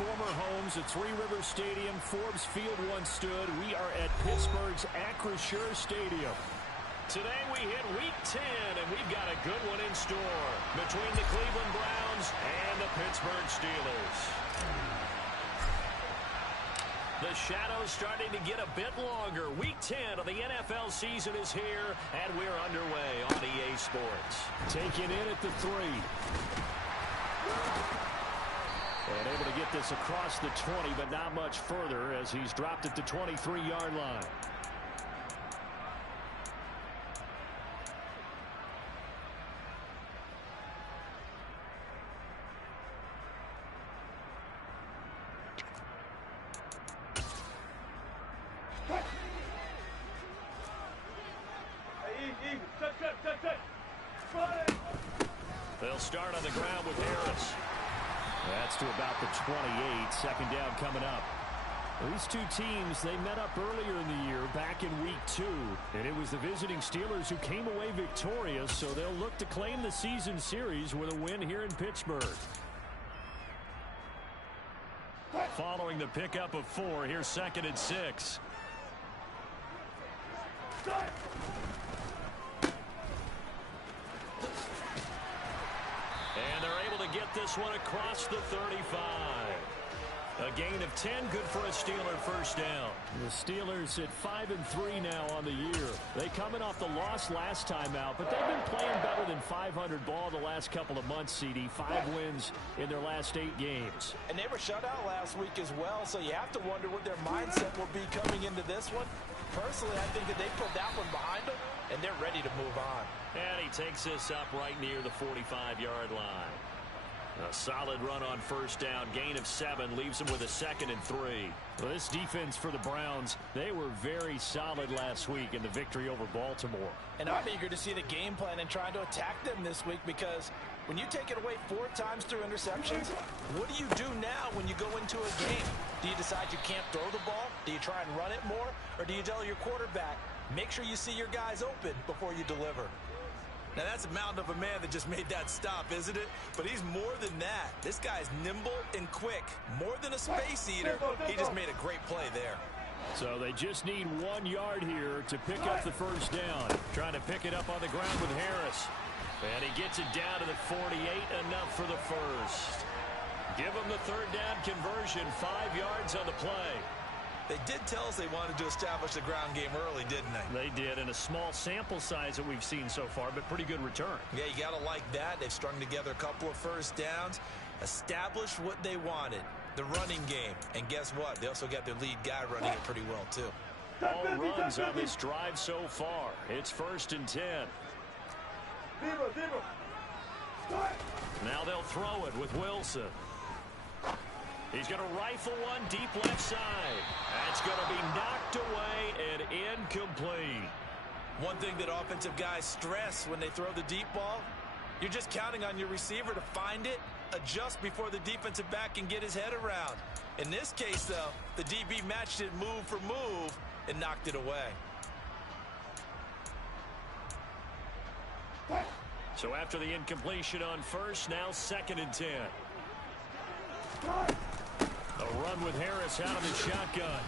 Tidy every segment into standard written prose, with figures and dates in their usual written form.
former homes at Three Rivers Stadium, Forbes Field once stood. We are at Pittsburgh's Acrisure Stadium. Today we hit Week 10, and we've got a good one in store between the Cleveland Browns and the Pittsburgh Steelers. The shadow's starting to get a bit longer. Week 10 of the NFL season is here, and we're underway on EA Sports. Taking in at the 3. And able to get this across the 20, but not much further as he's dropped at the 23-yard line. They'll start on the ground with Harris. That's to about the 28. Second down coming up. These two teams, they met up earlier in the year, back in Week 2. And it was the visiting Steelers who came away victorious, so they'll look to claim the season series with a win here in Pittsburgh. Following the pickup of 4, here's 2nd and 6. And they're able to get this one across the 35. A gain of 10, good for a Steeler first down. The Steelers at 5-3 now on the year. They coming off the loss last time out, but they've been playing better than 500 ball the last couple of months, CD. 5 wins in their last 8 games. And they were shut out last week as well, so you have to wonder what their mindset will be coming into this one. Personally, I think that they put that one behind them, and they're ready to move on. And he takes this up right near the 45-yard line. A solid run on first down. Gain of 7 leaves him with a 2nd and 3. Well, this defense for the Browns, they were very solid last week in the victory over Baltimore. And I'm eager to see the game plan and trying to attack them this week, because when you take it away 4 times through interceptions, what do you do now when you go into a game? Do you decide you can't throw the ball? Do you try and run it more? Or do you tell your quarterback, make sure you see your guys open before you deliver? Now, that's a mountain of a man that just made that stop, isn't it? But he's more than that. This guy's nimble and quick. More than a space eater. He just made a great play there. So they just need 1 yard here to pick up the first down. Trying to pick it up on the ground with Harris. And he gets it down to the 48, enough for the first. Give him the 3rd down conversion, 5 yards on the play. They did tell us they wanted to establish the ground game early, didn't they? They did, in a small sample size that we've seen so far, but pretty good return. Yeah, you got to like that. They've strung together a couple of first downs, established what they wanted, the running game. And guess what? They also got their lead guy running it pretty well, too. All runs on this drive so far. It's 1st and 10. Now they'll throw it with Wilson. He's going to rifle one deep left side. That's going to be knocked away and incomplete. One thing that offensive guys stress when they throw the deep ball, you're just counting on your receiver to find it, adjust before the defensive back can get his head around. In this case, though, the DB matched it move for move and knocked it away. So after the incompletion on first, now 2nd and 10. A run with Harris out of the shotgun.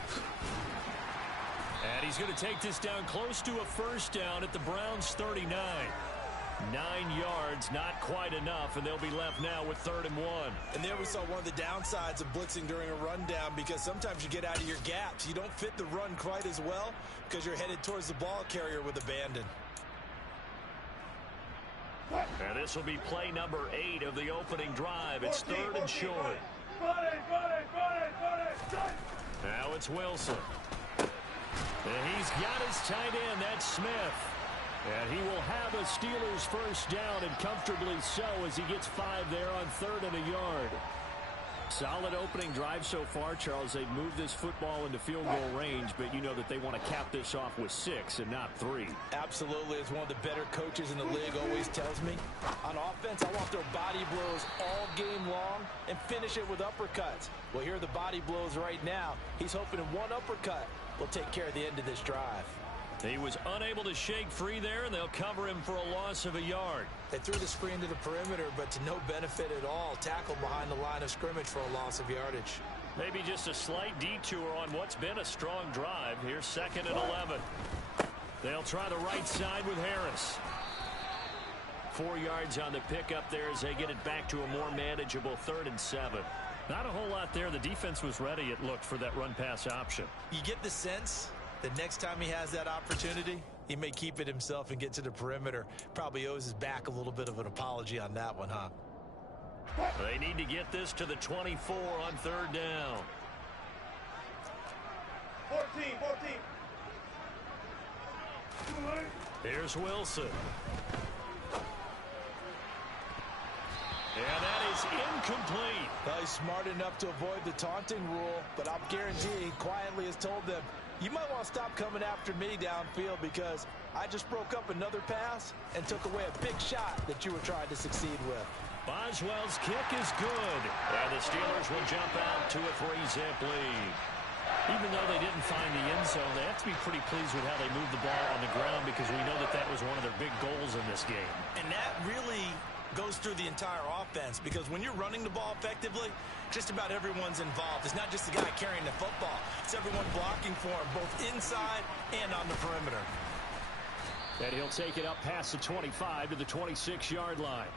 And he's going to take this down close to a first down at the Browns' 39. 9 yards, not quite enough, and they'll be left now with 3rd and 1. And there we saw one of the downsides of blitzing during a rundown, because sometimes you get out of your gaps. You don't fit the run quite as well because you're headed towards the ball carrier with abandon. And this will be play number 8 of the opening drive. It's 3rd and short. Now it's Wilson. And he's got his tight end. That's Smith. And he will have a Steelers first down, and comfortably so, as he gets 5 there on 3rd and a yard. Solid opening drive so far, Charles. They've moved this football into field goal range, but you know that they want to cap this off with 6 and not 3. Absolutely. As one of the better coaches in the league always tells me, on offense, I want their body blows all game long and finish it with uppercuts. Well, here are the body blows right now. He's hoping in one uppercut will take care of the end of this drive. He was unable to shake free there, and they'll cover him for a loss of a yard. They threw the screen to the perimeter, but to no benefit at all. Tackled behind the line of scrimmage for a loss of yardage. Maybe just a slight detour on what's been a strong drive. Here's 2nd and 11. They'll try the right side with Harris. 4 yards on the pickup there as they get it back to a more manageable 3rd and 7. Not a whole lot there. The defense was ready, it looked, for that run-pass option. You get the sense that next time he has that opportunity, he may keep it himself and get to the perimeter. Probably owes his back a little bit of an apology on that one, huh? They need to get this to the 24 on 3rd down. 14. Here's Wilson. And that is incomplete. Well, he's smart enough to avoid the taunting rule, but I'm guaranteeing he quietly has told them, you might want to stop coming after me downfield because I just broke up another pass and took away a big shot that you were trying to succeed with. Boswell's kick is good. And the Steelers will jump out to a 3-zip lead. Even though they didn't find the end zone, they have to be pretty pleased with how they moved the ball on the ground because we know that that was one of their big goals in this game. And that really goes through the entire offense because when you're running the ball effectively, just about everyone's involved. It's not just the guy carrying the football. It's everyone blocking for him, both inside and on the perimeter. And he'll take it up past the 25 to the 26-yard line.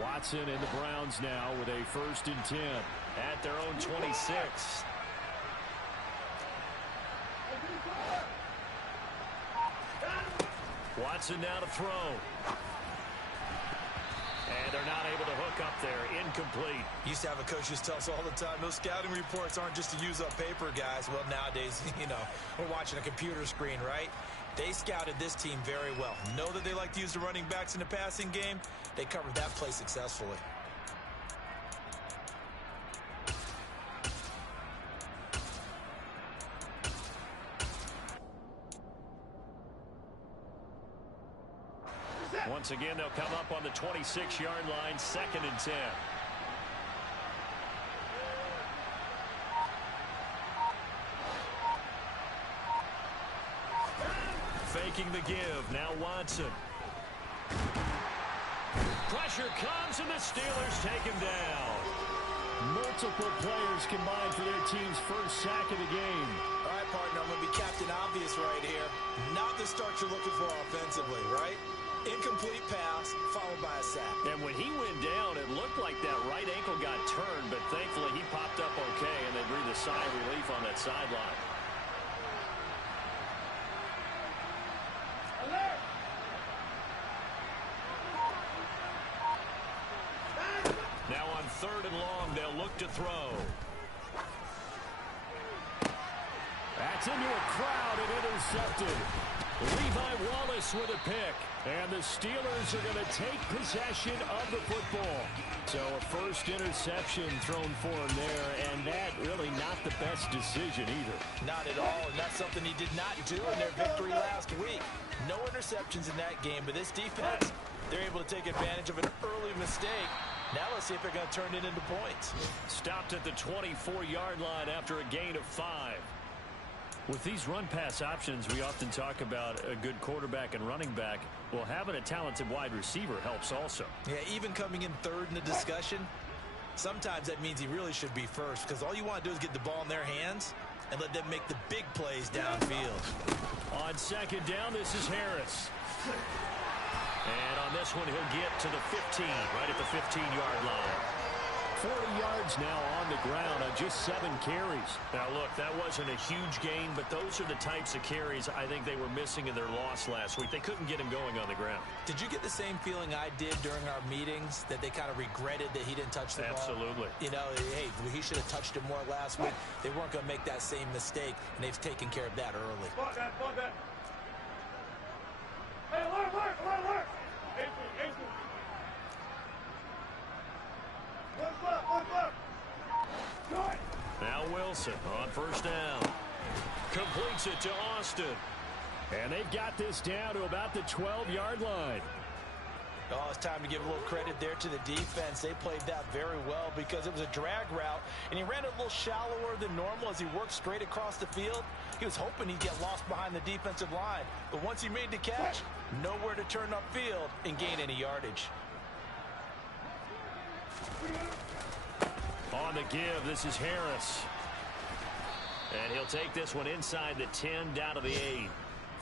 Watson and the Browns now with a 1st and 10 at their own 26. Watson now to throw. And they're not able to hook up there. Incomplete. Used to have a coach who tell us all the time, those scouting reports aren't just to use up paper, guys. Well, nowadays, we're watching a computer screen, right? They scouted this team very well. Know that they like to use the running backs in the passing game. They covered that play successfully. Once again, they'll come up on the 26-yard line, 2nd and 10. Faking the give. Now Watson. Pressure comes, and the Steelers take him down. Multiple players combined for their team's first sack of the game. All right, partner, I'm going to be Captain Obvious right here. Not the start you're looking for offensively, right? Incomplete pass, followed by a sack. And when he went down, it looked like that right ankle got turned, but thankfully he popped up okay, and they breathed a sigh of relief on that sideline. Now on 3rd and long, they'll look to throw. That's into a crowd and intercepted. Levi Wallace with a pick. And the Steelers are going to take possession of the football. So a first interception thrown for him there, and that really not the best decision either. Not at all, and that's something he did not do in their victory last week. No interceptions in that game, but this defense, they're able to take advantage of an early mistake. Now let's see if they're going to turn it into points. Stopped at the 24-yard line after a gain of 5. With these run-pass options, we often talk about a good quarterback and running back. Well, having a talented wide receiver helps also. Yeah, even coming in 3rd in the discussion, sometimes that means he really should be first because all you want to do is get the ball in their hands and let them make the big plays downfield. On 2nd down, this is Harris. And on this one, he'll get to the 15, right at the 15-yard line. 40 yards now on the ground on just 7 carries. Now, look, that wasn't a huge gain, but those are the types of carries I think they were missing in their loss last week. They couldn't get him going on the ground. Did you get the same feeling I did during our meetings, that they kind of regretted that he didn't touch the ball? Absolutely. You know, hey, he should have touched it more last week. They weren't going to make that same mistake, and they've taken care of that early. Fuck that. Hey, alert! One flip. Wilson on first down. Completes it to Austin. And they've got this down to about the 12-yard line. Oh, it's time to give a little credit there to the defense. They played that very well because it was a drag route, and he ran it a little shallower than normal as he worked straight across the field. He was hoping he'd get lost behind the defensive line, but once he made the catch, nowhere to turn upfield and gain any yardage. On the give, this is Harris. And he'll take this one inside the 10 down to the 8.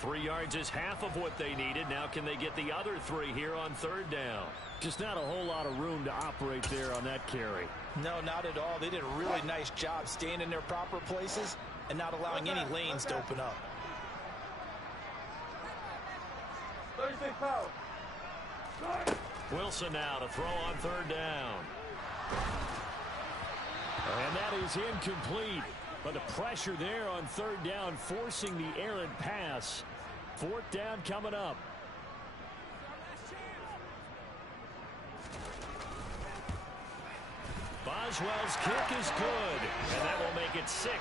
3 yards is half of what they needed. Now can they get the other 3 here on third down? Just not a whole lot of room to operate there on that carry. No, not at all. They did a really nice job staying in their proper places and not allowing any lanes to open up. 36 power. Wilson now to throw on third down. And that is incomplete. But the pressure there on third down, forcing the errant pass. Fourth down coming up. Boswell's kick is good, and that will make it 6-0.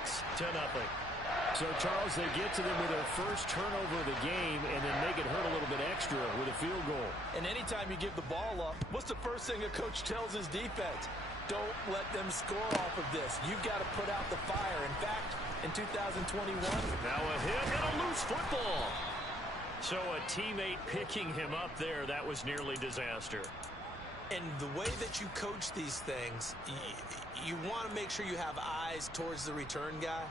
So, Charles, they get to them with their first turnover of the game and then make it hurt a little bit extra with a field goal. And anytime you give the ball up, what's the first thing a coach tells his defense? Don't let them score off of this. You've got to put out the fire. In fact, in 2021. Now a hit and a loose football. So a teammate picking him up there, that was nearly disaster. And the way that you coach these things, you want to make sure you have eyes towards the return guy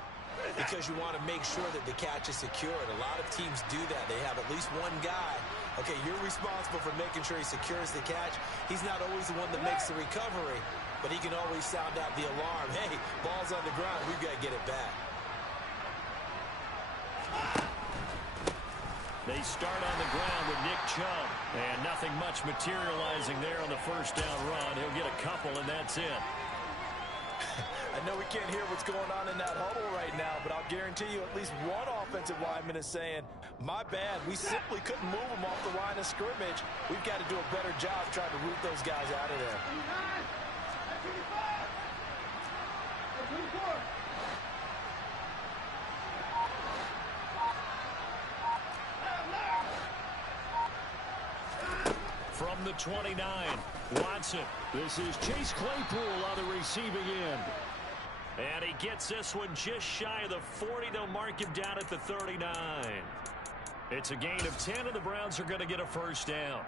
because you want to make sure that the catch is secured. A lot of teams do that. They have at least one guy. Okay, you're responsible for making sure he secures the catch. He's not always the one that makes the recovery, but he can always sound out the alarm. Hey, ball's on the ground. We've got to get it back. They start on the ground with Nick Chubb. And nothing much materializing there on the first down run. He'll get a couple, and that's it. I know we can't hear what's going on in that huddle right now, but I'll guarantee you at least one offensive lineman is saying, my bad, we simply couldn't move them off the line of scrimmage. We've got to do a better job trying to root those guys out of there. From the 29, Watson. This is Chase Claypool on the receiving end. And he gets this one just shy of the 40. They'll mark him down at the 39. It's a gain of 10, and the Browns are going to get a first down.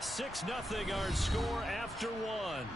6-0 our score after one.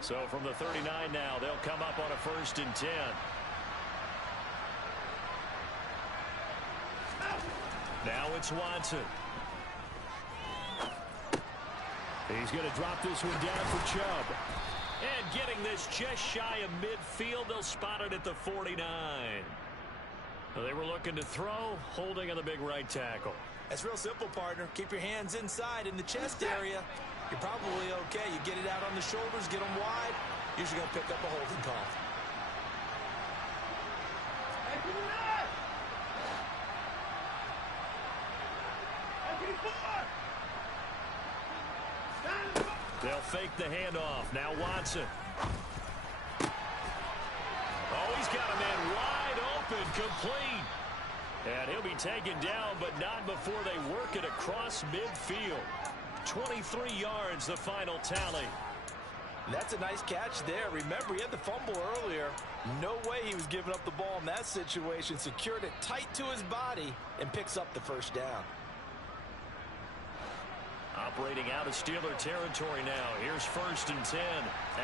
So from the 39 now, they'll come up on a 1st and 10. Now it's Watson. He's going to drop this one down for Chubb. And getting this just shy of midfield, they'll spot it at the 49. They were looking to throw, holding on the big right tackle. That's real simple, partner. Keep your hands inside in the chest area. You're probably okay. You get it out on the shoulders, get them wide. Usually going to pick up a holding call. They'll fake the handoff. Now Watson. Oh, he's got a man wide open, complete. And he'll be taken down, but not before they work it across midfield. 23 yards, the final tally. That's a nice catch there. Remember, he had the fumble earlier. No way he was giving up the ball in that situation. Secured it tight to his body and picks up the first down. Operating out of Steeler territory now. Here's 1st and 10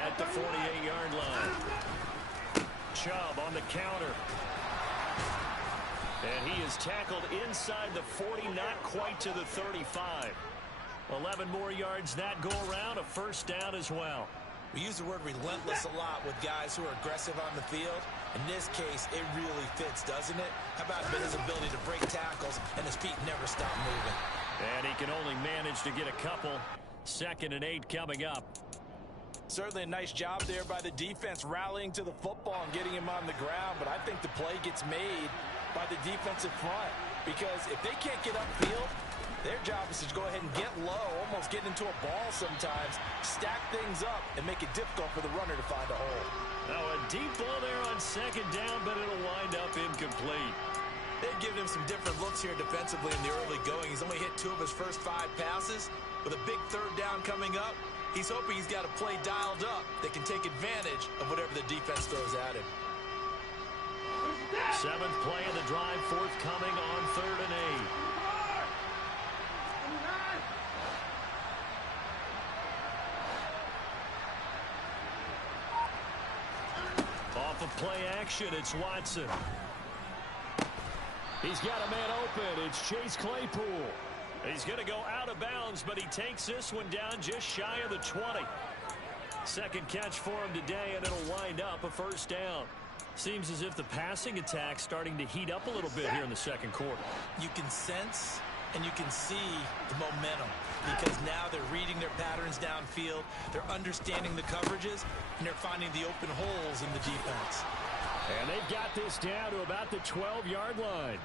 at the 48-yard line. Chubb on the counter. And he is tackled inside the 40, not quite to the 35. 11 more yards that go around, a first down as well. We use the word relentless a lot with guys who are aggressive on the field. In this case, it really fits, doesn't it? How about his ability to break tackles and his feet never stop moving? And he can only manage to get a couple. 2nd and 8 coming up. Certainly a nice job there by the defense rallying to the football and getting him on the ground. But I think the play gets made by the defensive front. Because if they can't get upfield, their job is to go ahead and get low, almost get into a ball sometimes, stack things up, and make it difficult for the runner to find a hole. Now a deep ball there on 2nd down, but it'll wind up incomplete. They've given him some different looks here defensively in the early going. He's only hit 2 of his first 5 passes. With a big 3rd down coming up, he's hoping he's got a play dialed up that can take advantage of whatever the defense throws at him. 7th play of the drive, forthcoming on 3rd and 8. Off of play action, it's Watson. He's got a man open. It's Chase Claypool. He's going to go out of bounds, but he takes this one down just shy of the 20. 2nd catch for him today, and it'll wind up a 1st down. Seems as if the passing attack's starting to heat up a little bit here in the 2nd quarter. You can sense and you can see the momentum because now they're reading their patterns downfield, they're understanding the coverages, and they're finding the open holes in the defense. And they've got this down to about the 12-yard line.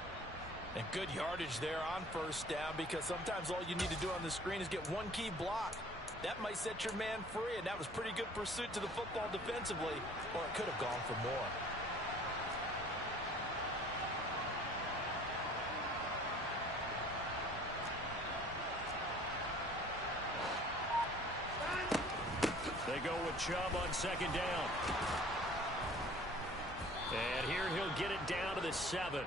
And good yardage there on 1st down because sometimes all you need to do on the screen is get one key block. That might set your man free, and that was pretty good pursuit to the football defensively, or it could have gone for more. They go with Chubb on 2nd down. And here he'll get it down to the 7.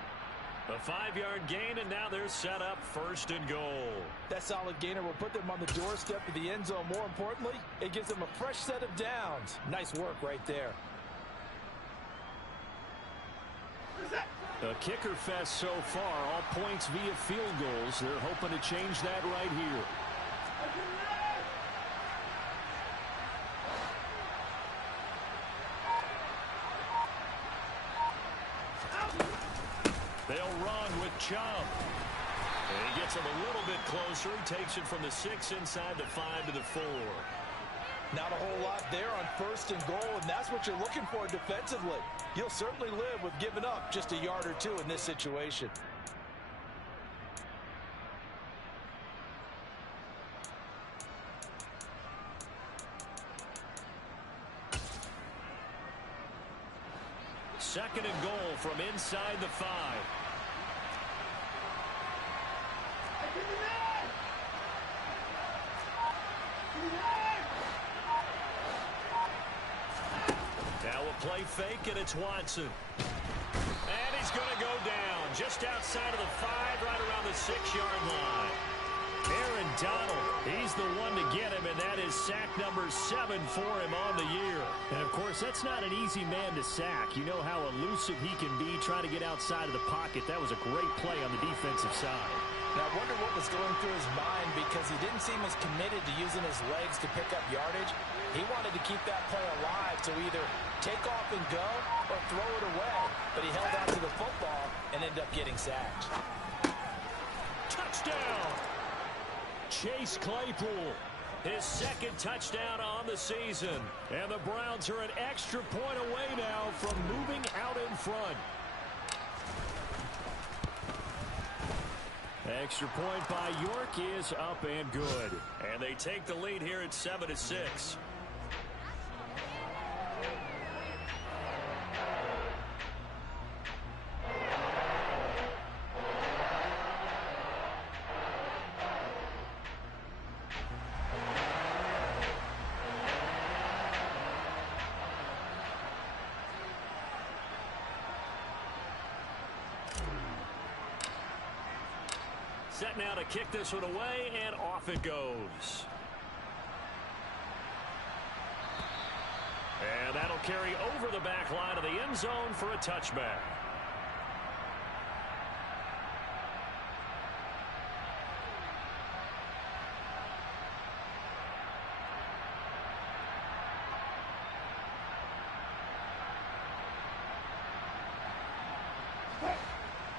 A 5-yard gain, and now they're set up 1st and goal. That solid gainer will put them on the doorstep of the end zone. More importantly, it gives them a fresh set of downs. Nice work right there. A kicker fest so far, all points via field goals. They're hoping to change that right here. They'll run with Chubb. And he gets him a little bit closer. He takes it from the 6 inside the 5 to the 4. Not a whole lot there on 1st and goal, and that's what you're looking for defensively. You'll certainly live with giving up just a yard or 2 in this situation. Second and goal from inside the 5. Now a play fake, and it's Watson. And he's going to go down just outside of the 5, right around the 6-yard line. Aaron Donald, he's the one to get him, and that is sack number 7 for him on the year. And, of course, that's not an easy man to sack. You know how elusive he can be trying to get outside of the pocket. That was a great play on the defensive side. Now, I wonder what was going through his mind because he didn't seem as committed to using his legs to pick up yardage. He wanted to keep that play alive to either take off and go or throw it away. But he held on to the football and ended up getting sacked. Touchdown! Chase Claypool, his 2nd touchdown on the season. And the Browns are an extra point away now from moving out in front. Extra point by York is up and good. And they take the lead here at 7-6. Set now to kick this one away, and off it goes. And that'll carry over the back line of the end zone for a touchback.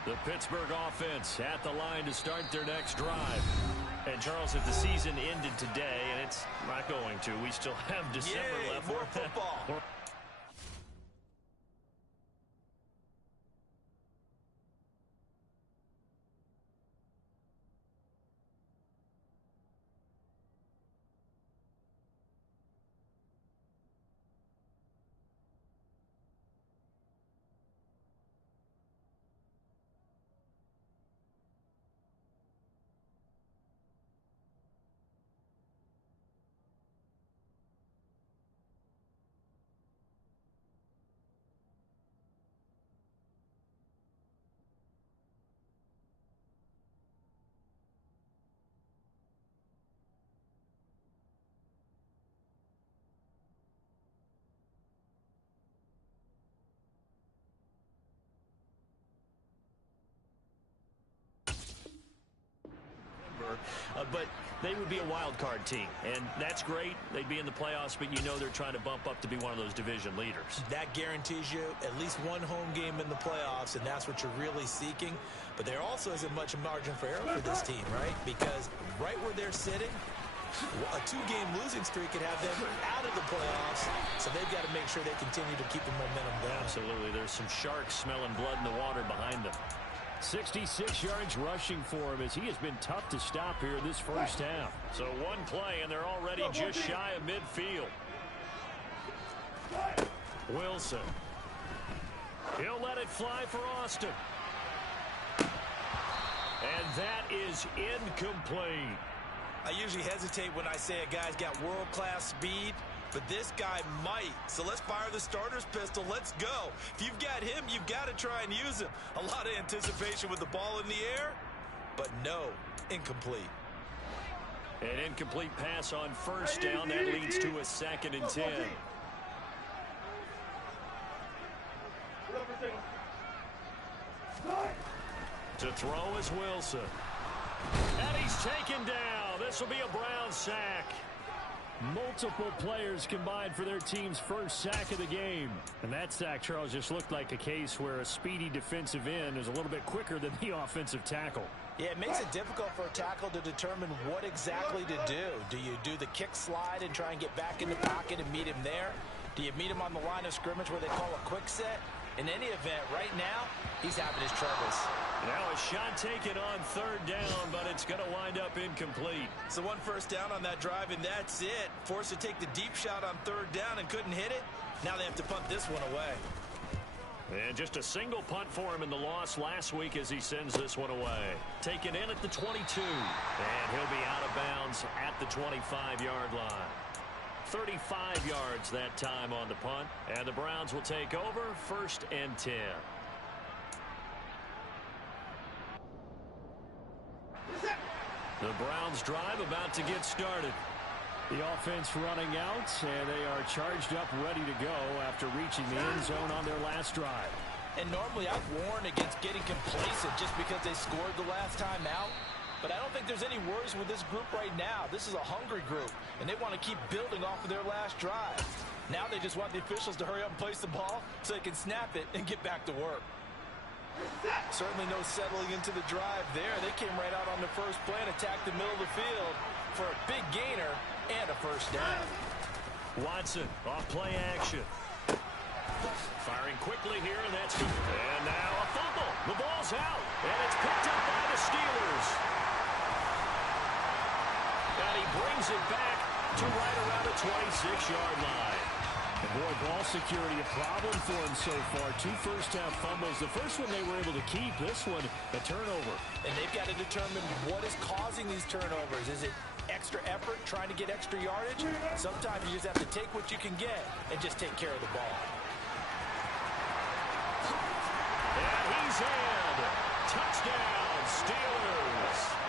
The Pittsburgh offense at the line to start their next drive. And Charles, if the season ended today, and it's not going to, we still have December left. More football. But they would be a wild card team, and that's great. They'd be in the playoffs, but you know they're trying to bump up to be one of those division leaders. That guarantees you at least one home game in the playoffs, and that's what you're really seeking. But there also isn't much margin for error for this team, right? Because right where they're sitting, a two-game losing streak could have them out of the playoffs, so they've got to make sure they continue to keep the momentum going. Absolutely. There's some sharks smelling blood in the water behind them. 66 yards rushing for him as he has been tough to stop here this first half. So one play, and they're already just shy of midfield. Wilson. He'll let it fly for Austin. And that is incomplete. I usually hesitate when I say a guy's got world-class speed, but this guy might. So let's fire the starter's pistol. Let's go. If you've got him, you've got to try and use him. A lot of anticipation with the ball in the air, but no, incomplete. An incomplete pass on first down. That leads to a 2nd and 10. To throw is Wilson. And he's taken down. This will be a Brown sack. Multiple players combined for their team's first sack of the game. And that sack, Charles, just looked like a case where a speedy defensive end is a little bit quicker than the offensive tackle. Yeah, it makes it difficult for a tackle to determine what exactly to do. Do you do the kick slide and try and get back in the pocket and meet him there? Do you meet him on the line of scrimmage where they call a quick set? In any event, right now, he's having his troubles. Now a shot taken on 3rd down, but it's going to wind up incomplete. So one first down on that drive, and that's it. Forced to take the deep shot on 3rd down and couldn't hit it. Now they have to punt this one away. And just a single punt for him in the loss last week as he sends this one away. Taken in at the 22. And he'll be out of bounds at the 25-yard line. 35 yards that time on the punt. And the Browns will take over 1st and 10. The Browns drive about to get started. The offense running out, and they are charged up, ready to go after reaching the end zone on their last drive. And normally I've warned against getting complacent just because they scored the last time out. But I don't think there's any worries with this group right now. This is a hungry group, and they want to keep building off of their last drive. Now they just want the officials to hurry up and place the ball so they can snap it and get back to work. Certainly no settling into the drive there. They came right out on the first play and attacked the middle of the field for a big gainer and a first down. Watson off play action. Firing quickly here, and that's good. And now a fumble. The ball's out, and it's picked up by the Steelers. And he brings it back to right around the 26-yard line. And boy, ball security a problem for him so far. 2 first-half fumbles. The first one they were able to keep. This one, a turnover. And they've got to determine what is causing these turnovers. Is it extra effort, trying to get extra yardage? Sometimes you just have to take what you can get and just take care of the ball. And he's in. Touchdown, Steelers.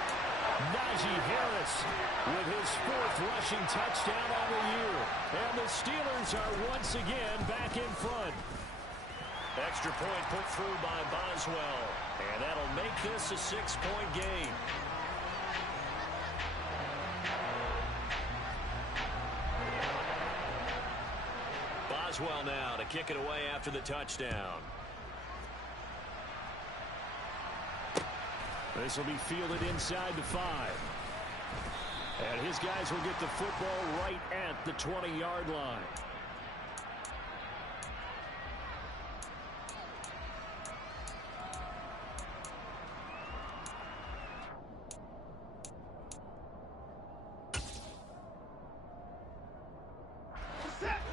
Najee Harris with his 4th rushing touchdown on the year. And the Steelers are once again back in front. Extra point put through by Boswell. And that'll make this a 6-point game. Boswell now to kick it away after the touchdown. This will be fielded inside the 5. And his guys will get the football right at the 20-yard line.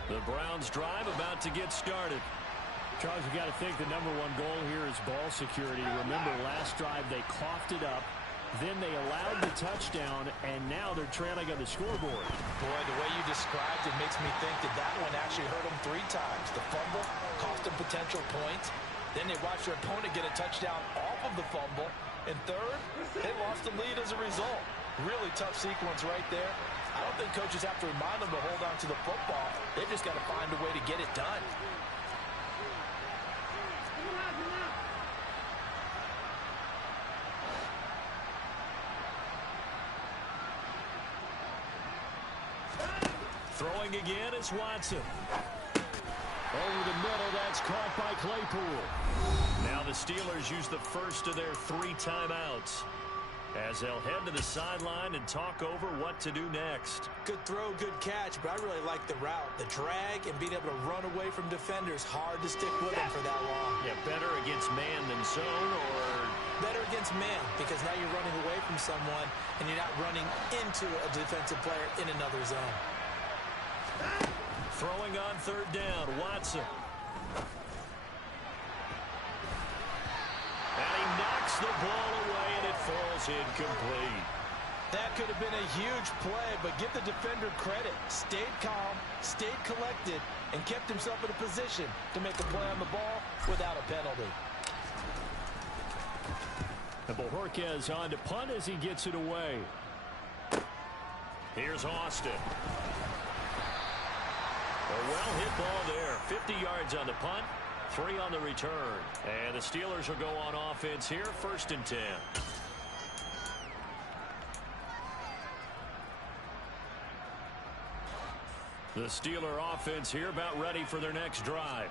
The Browns drive about to get started. Charles, you got to think the #1 goal here is ball security. Remember, last drive they coughed it up. Then they allowed the touchdown, and now they're trailing on the scoreboard. Boy, the way you described it makes me think that one actually hurt them 3 times. The fumble cost them potential points. Then they watched their opponent get a touchdown off of the fumble. And third, they lost the lead as a result. Really tough sequence right there. I don't think coaches have to remind them to hold on to the football. They've just got to find a way to get it done. Throwing again is Watson. Over the middle, that's caught by Claypool. Now the Steelers use the first of their 3 timeouts as they'll head to the sideline and talk over what to do next. Good throw, good catch, but I really like the route. The drag and being able to run away from defenders, hard to stick with them for that long. Yeah, better against man than zone, or better against man, because now you're running away from someone and you're not running into a defensive player in another zone. Throwing on 3rd down, Watson. And he knocks the ball away, and it falls incomplete. That could have been a huge play, but give the defender credit. Stayed calm, stayed collected, and kept himself in a position to make a play on the ball without a penalty. And Bojorquez on to punt as he gets it away. Here's Austin. A well-hit ball there. 50 yards on the punt, 3 on the return. And the Steelers will go on offense here, 1st and 10. The Steeler offense here about ready for their next drive.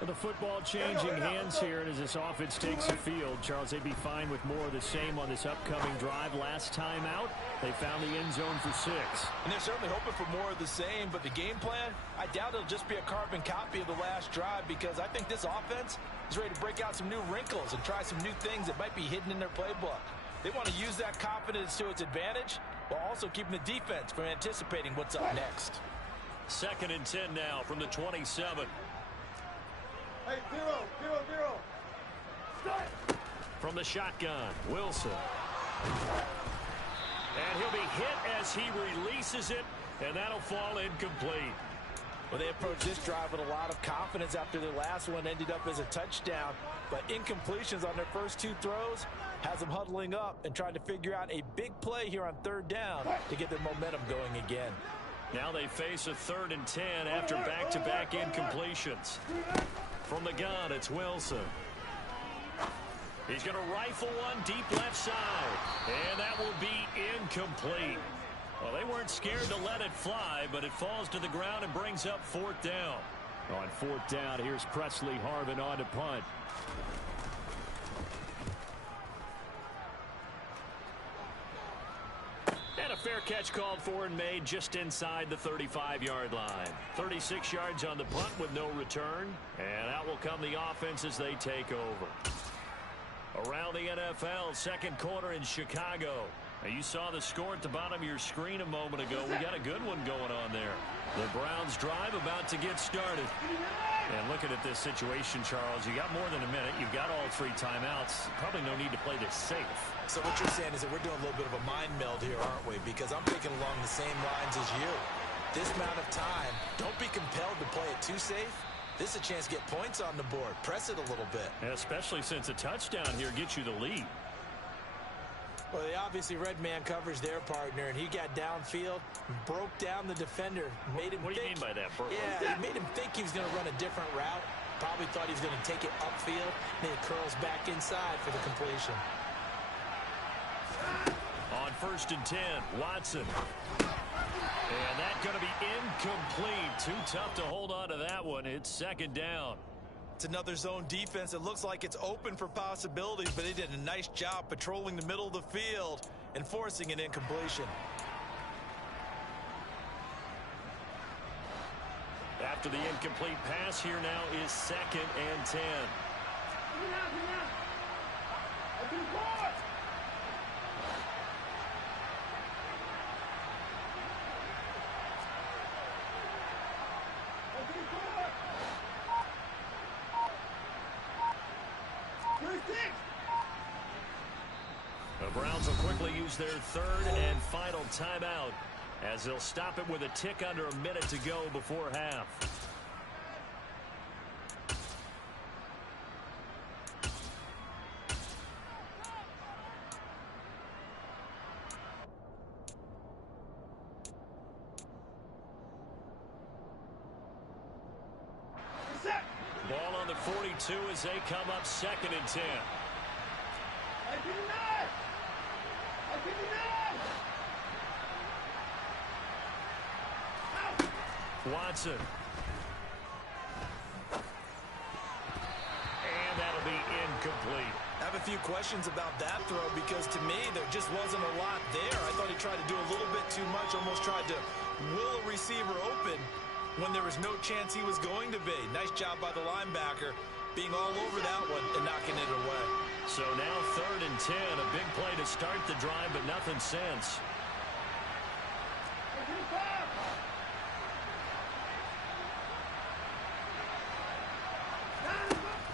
The football changing hands here, and as this offense takes the field, Charles, they'd be fine with more of the same on this upcoming drive. Last time out, they found the end zone for 6. And they're certainly hoping for more of the same, but the game plan, I doubt it'll just be a carbon copy of the last drive, because I think this offense is ready to break out some new wrinkles and try some new things that might be hidden in their playbook. They want to use that confidence to its advantage while also keeping the defense from anticipating what's up next. 2nd and 10 now from the 27. Hey, 0-0-0. Start. From the shotgun, Wilson. And he'll be hit as he releases it, and that'll fall incomplete. Well, they approached this drive with a lot of confidence after their last one ended up as a touchdown. But incompletions on their first 2 throws has them huddling up and trying to figure out a big play here on 3rd down to get their momentum going again. Now they face a 3rd and 10 after back-to-back incompletions. From the gun, it's Wilson. He's going to rifle one deep left side, and that will be incomplete. Well, they weren't scared to let it fly, but it falls to the ground and brings up 4th down. On 4th down, here's Presley Harvin on to punt. And a fair catch called for and made just inside the 35-yard line. 36 yards on the punt with no return. And out will come the offense as they take over. Around the NFL, 2nd quarter in Chicago. Now, you saw the score at the bottom of your screen a moment ago. We got a good one going on there. The Browns drive about to get started. And looking at this situation, Charles, you got more than a minute. You've got all 3 timeouts. Probably no need to play this safe. So what you're saying is that we're doing a little bit of a mind meld here, aren't we? Because I'm thinking along the same lines as you. This amount of time, don't be compelled to play it too safe. This is a chance to get points on the board. Press it a little bit. Yeah, especially since a touchdown here gets you the lead. Well, they obviously red man coverage their partner, and he got downfield, broke down the defender, made him What do you mean by that, Bert? Yeah, he made him think he was going to run a different route. Probably thought he was going to take it upfield, and then it curls back inside for the completion. On 1st and 10, Watson. And that's going to be incomplete. Too tough to hold on to that one. It's 2nd down. That's another zone defense that looks like it's open for possibilities, but they did a nice job patrolling the middle of the field and forcing an incompletion. After the incomplete pass, here now is 2nd and 10. The Browns will quickly use their 3rd and final timeout, as they'll stop it with a tick under a minute to go before half. Ball on the 42 as they come up 2nd and 10. Watson. And that'll be incomplete. I have a few questions about that throw because to me there just wasn't a lot there. I thought he tried to do a little bit too much, almost tried to will a receiver open when there was no chance he was going to be. Nice job by the linebacker being all over that one and knocking it away. So now 3rd and 10, a big play to start the drive, but nothing since.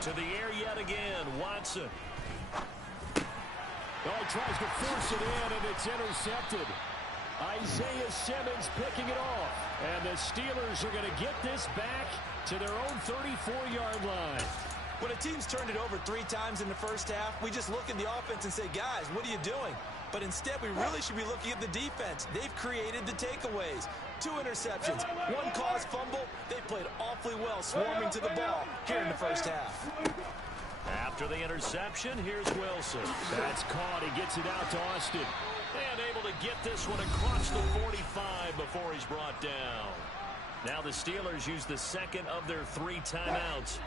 To the air yet again, Watson. Oh, he tries to force it in, and it's intercepted. Isaiah Simmons picking it off. And the Steelers are going to get this back to their own 34-yard line. When a team's turned it over 3 times in the first half, we just look at the offense and say, guys, what are you doing? But instead, we really should be looking at the defense. They've created the takeaways. 2 interceptions, 1 caused fumble. They played awfully well swarming to the ball here in the first half. After the interception, here's Wilson. That's caught. He gets it out to Austin. And able to get this one across the 45 before he's brought down. Now the Steelers use the 2nd of their 3 timeouts,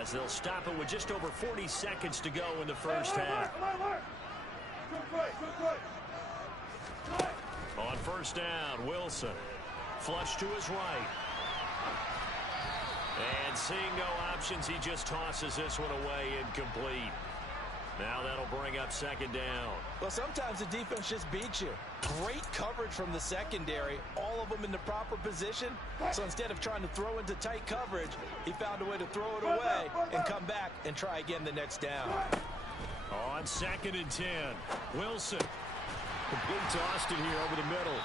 as they'll stop it with just over 40 seconds to go in the first half. On first down, Wilson. Flush to his right. And seeing no options, he just tosses this one away, incomplete. Now that'll bring up 2nd down. Well, sometimes the defense just beats you. Great coverage from the secondary, all of them in the proper position. So instead of trying to throw into tight coverage, he found a way to throw it away and come back and try again the next down. On 2nd and 10, Wilson. Complete to Austin here over the middle.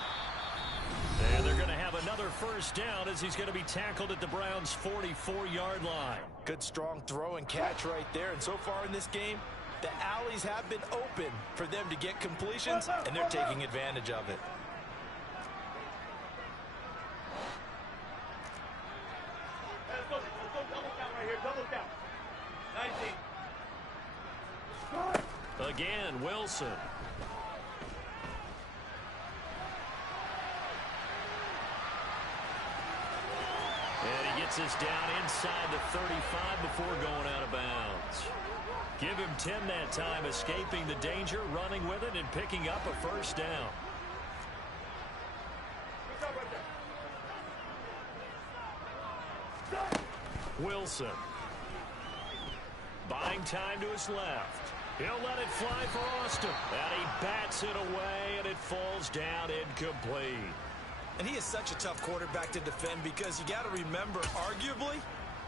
And they're going to have another first down as he's going to be tackled at the Browns' 44-yard line. Good strong throw and catch right there. And so far in this game, the alleys have been open for them to get completions, and they're taking advantage of it. Let's go double count right here, double count. 19. Again, Wilson. And he gets this down inside the 35 before going out of bounds. Give him 10 that time, escaping the danger, running with it, and picking up a first down. Wilson. Buying time to his left. He'll let it fly for Austin. And he bats it away, and it falls down incomplete. And he is such a tough quarterback to defend because you got to remember, arguably,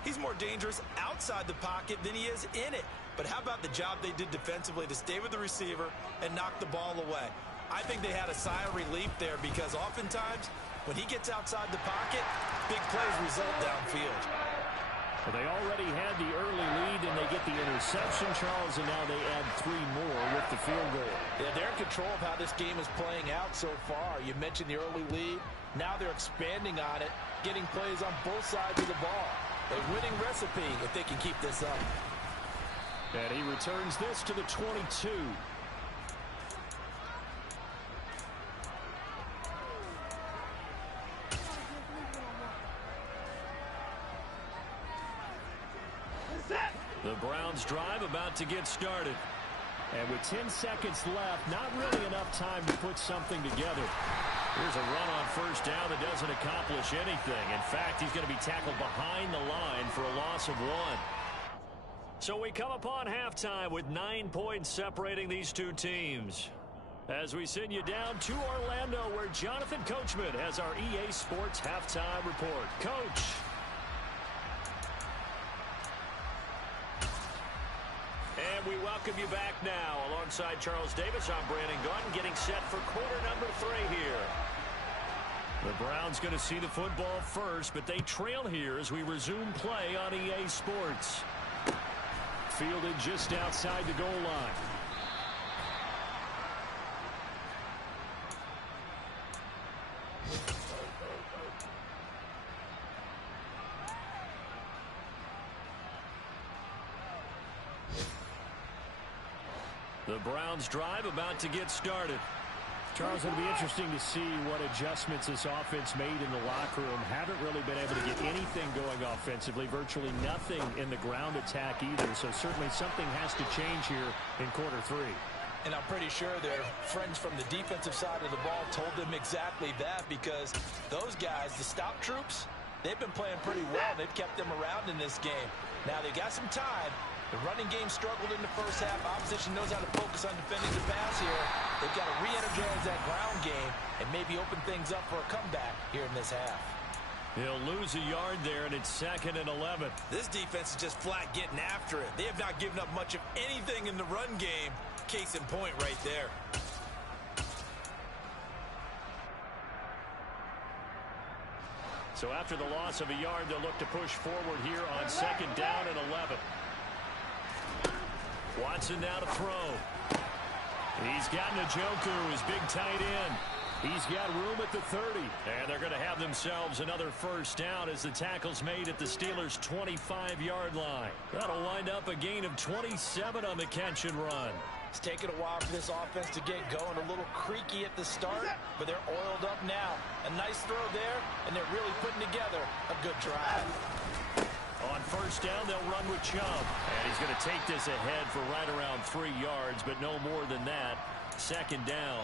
he's more dangerous outside the pocket than he is in it. But how about the job they did defensively to stay with the receiver and knock the ball away? I think they had a sigh of relief there because oftentimes when he gets outside the pocket, big plays result downfield. Well, they already had the early lead, and they get the interception, Charles, and now they add 3 more with the field goal. Yeah, they're in control of how this game is playing out so far. You mentioned the early lead. Now they're expanding on it, getting plays on both sides of the ball. A winning recipe if they can keep this up. And he returns this to the 22. to get started. And with 10 seconds left, not really enough time to put something together. Here's a run on first down that doesn't accomplish anything. In fact, he's going to be tackled behind the line for a loss of 1. So we come upon halftime with 9 points separating these two teams. As we send you down to Orlando, where Jonathan Coachman has our EA Sports halftime report. Coach. And we welcome you back now. Alongside Charles Davis, I'm Brandon Gaudin, getting set for quarter number 3 here. The Browns going to see the football first, but they trail here as we resume play on EA Sports. Fielded just outside the goal line. The Browns drive about to get started. Charles, it'll be interesting to see what adjustments this offense made in the locker room. Haven't really been able to get anything going offensively. Virtually nothing in the ground attack either. So certainly something has to change here in quarter 3. And I'm pretty sure their friends from the defensive side of the ball told them exactly that, because those guys, the stop troops, they've been playing pretty well. They've kept them around in this game. Now they got some time. The running game struggled in the first half. Opposition knows how to focus on defending the pass here. They've got to re-energize that ground game and maybe open things up for a comeback here in this half. He'll lose a yard there, and it's 2nd and 11. This defense is just flat getting after it. They have not given up much of anything in the run game. Case in point right there. So after the loss of a yard, they'll look to push forward here on 2nd down and 11. Watson now to throw. He's got Njoku, his big tight end. He's got room at the 30. And they're going to have themselves another first down as the tackle's made at the Steelers' 25-yard line. That'll wind up a gain of 27 on the catch and run. It's taken a while for this offense to get going. A little creaky at the start, but they're oiled up now. A nice throw there, and they're really putting together a good drive. On first down, they'll run with Chubb. And he's going to take this ahead for right around 3 yards, but no more than that. 2nd down.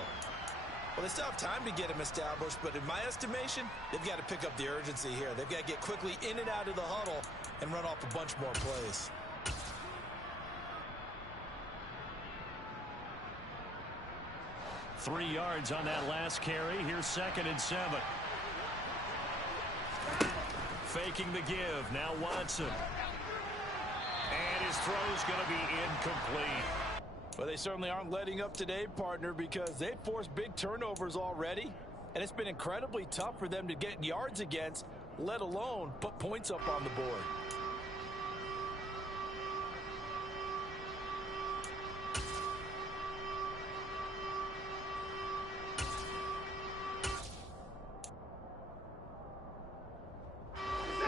Well, they still have time to get him established, but in my estimation, they've got to pick up the urgency here. They've got to get quickly in and out of the huddle and run off a bunch more plays. Three yards on that last carry. Here's 2nd and 7. Faking the give. Now Watson. And his throw's going to be incomplete. Well, they certainly aren't letting up today, partner, because they've forced big turnovers already. And it's been incredibly tough for them to get yards against, let alone put points up on the board.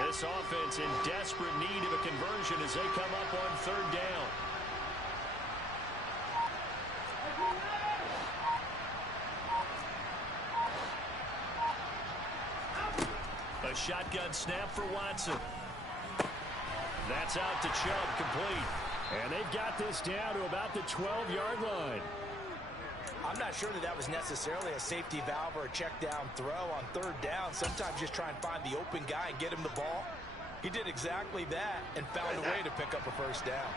This offense in desperate need of a conversion as they come up on 3rd down. A shotgun snap for Watson. That's out to Chubb, complete. And they've got this down to about the 12-yard line. I'm not sure that was necessarily a safety valve or a check down throw on 3rd down. Sometimes just try and find the open guy and get him the ball. He did exactly that and found a way to pick up a first down.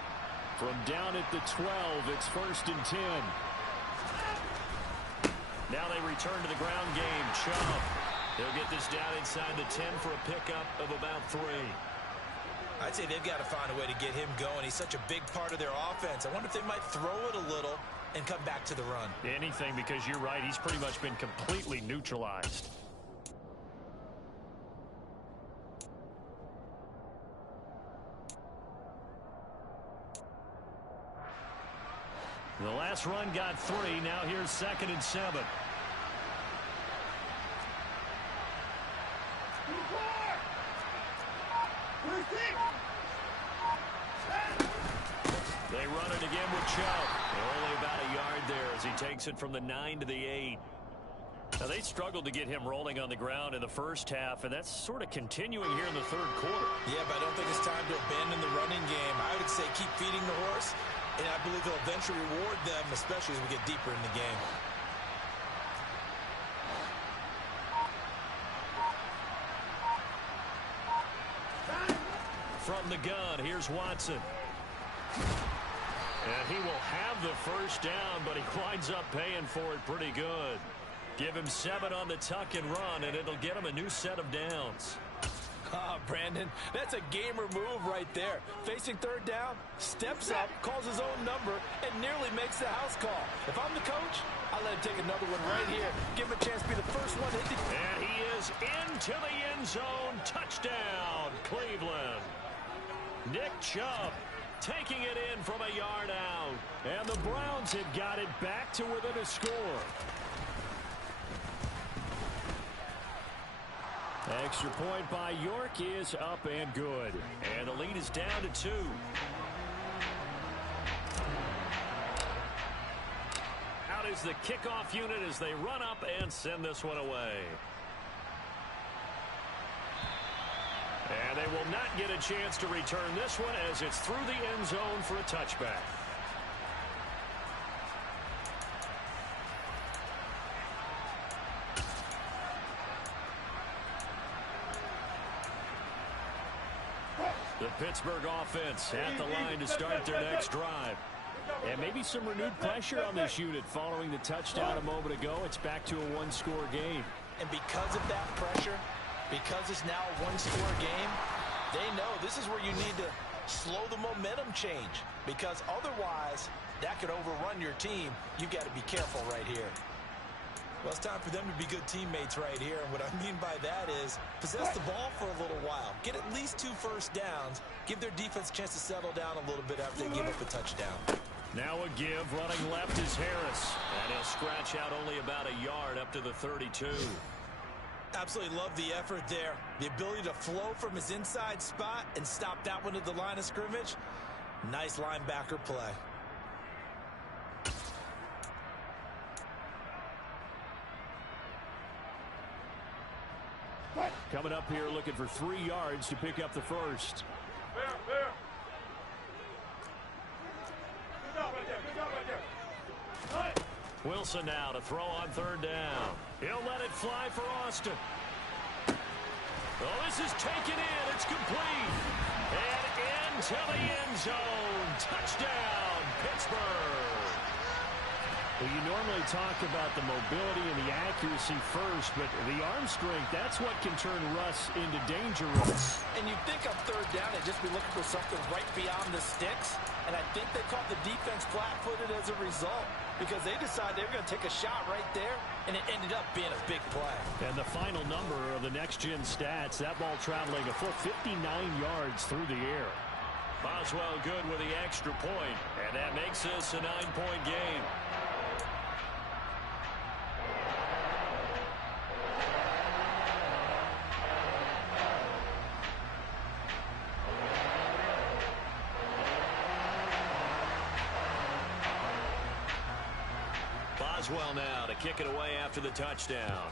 From down at the 12, it's 1st and 10. Now they return to the ground game. Chubb. They'll get this down inside the 10 for a pickup of about 3. I'd say they've got to find a way to get him going. He's such a big part of their offense. I wonder if they might throw it a little and come back to the run. Anything, because you're right. He's pretty much been completely neutralized. The last run got 3. Now here's 2nd and 7. They run it again with Chubb. Only about a yard there as he takes it from the 9 to the 8. Now, they struggled to get him rolling on the ground in the first half, and that's sort of continuing here in the 3rd quarter. Yeah, but I don't think it's time to abandon the running game. I would say keep feeding the horse And I believe he'll eventually reward them, especially as we get deeper in the game. From the gun, here's Watson. And he will have the first down, but he winds up paying for it pretty good. Give him 7 on the tuck and run, and it'll get him a new set of downs. Brandon, that's a gamer move right there. Facing third down, steps up, calls his own number, and nearly makes the house call. If I'm the coach, I'll let him take another one right here. Give him a chance to be the first one hit. And he is into the end zone. Touchdown, Cleveland. Nick Chubb taking it in from a yard out. And the Browns have got it back to within a score. Extra point by York is up and good. And the lead is down to 2. Out is the kickoff unit as they run up and send this one away. And they will not get a chance to return this one as it's through the end zone for a touchback. The Pittsburgh offense at the line to start their next drive. And maybe some renewed pressure on this unit following the touchdown a moment ago. It's back to a one-score game. And because of that pressure, because it's now a one-score game, they know this is where you need to slow the momentum change. Because otherwise, that could overrun your team. You've got to be careful right here. Well, it's time for them to be good teammates right here. And what I mean by that is possess the ball for a little while. Get at least 2 first downs. Give their defense a chance to settle down a little bit after they give up a touchdown. Now a give. Running left is Harris. And he'll scratch out only about a yard up to the 32. Absolutely love the effort there. The ability to flow from his inside spot and stop that one at the line of scrimmage. Nice linebacker play. Coming up here looking for 3 yards to pick up the first. Fair. Good job right there. Wilson now to throw on third down. He'll let it fly for Austin. Oh, this is taken in. It's complete. And into the end zone. Touchdown, Pittsburgh. Well, you normally talk about the mobility and the accuracy first, but the arm strength, that's what can turn Russ into dangerous. And you think on third down, they'd just be looking for something right beyond the sticks. And I think they caught the defense flat-footed as a result because they decided they were going to take a shot right there, and it ended up being a big play. And the final number of the next-gen stats, that ball traveling a full 59 yards through the air. Boswell good with the extra point, and that makes this a 9-point game. Boswell now to kick it away after the touchdown.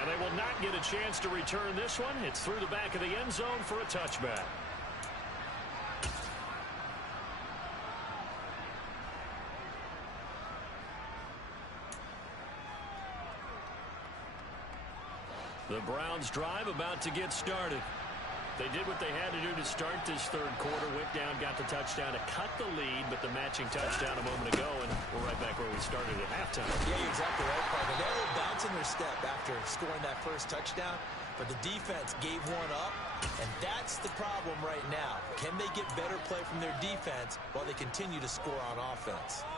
And they will not get a chance to return this one. It's through the back of the end zone for a touchback. The Browns drive about to get started. They did what they had to do to start this third quarter. Went down, got the touchdown to cut the lead, but the matching touchdown a moment ago, and we're right back where we started at halftime. Yeah, you're exactly right, partner. They had a little bounce in their step after scoring that first touchdown, but the defense gave one up, and that's the problem right now. Can they get better play from their defense while they continue to score on offense?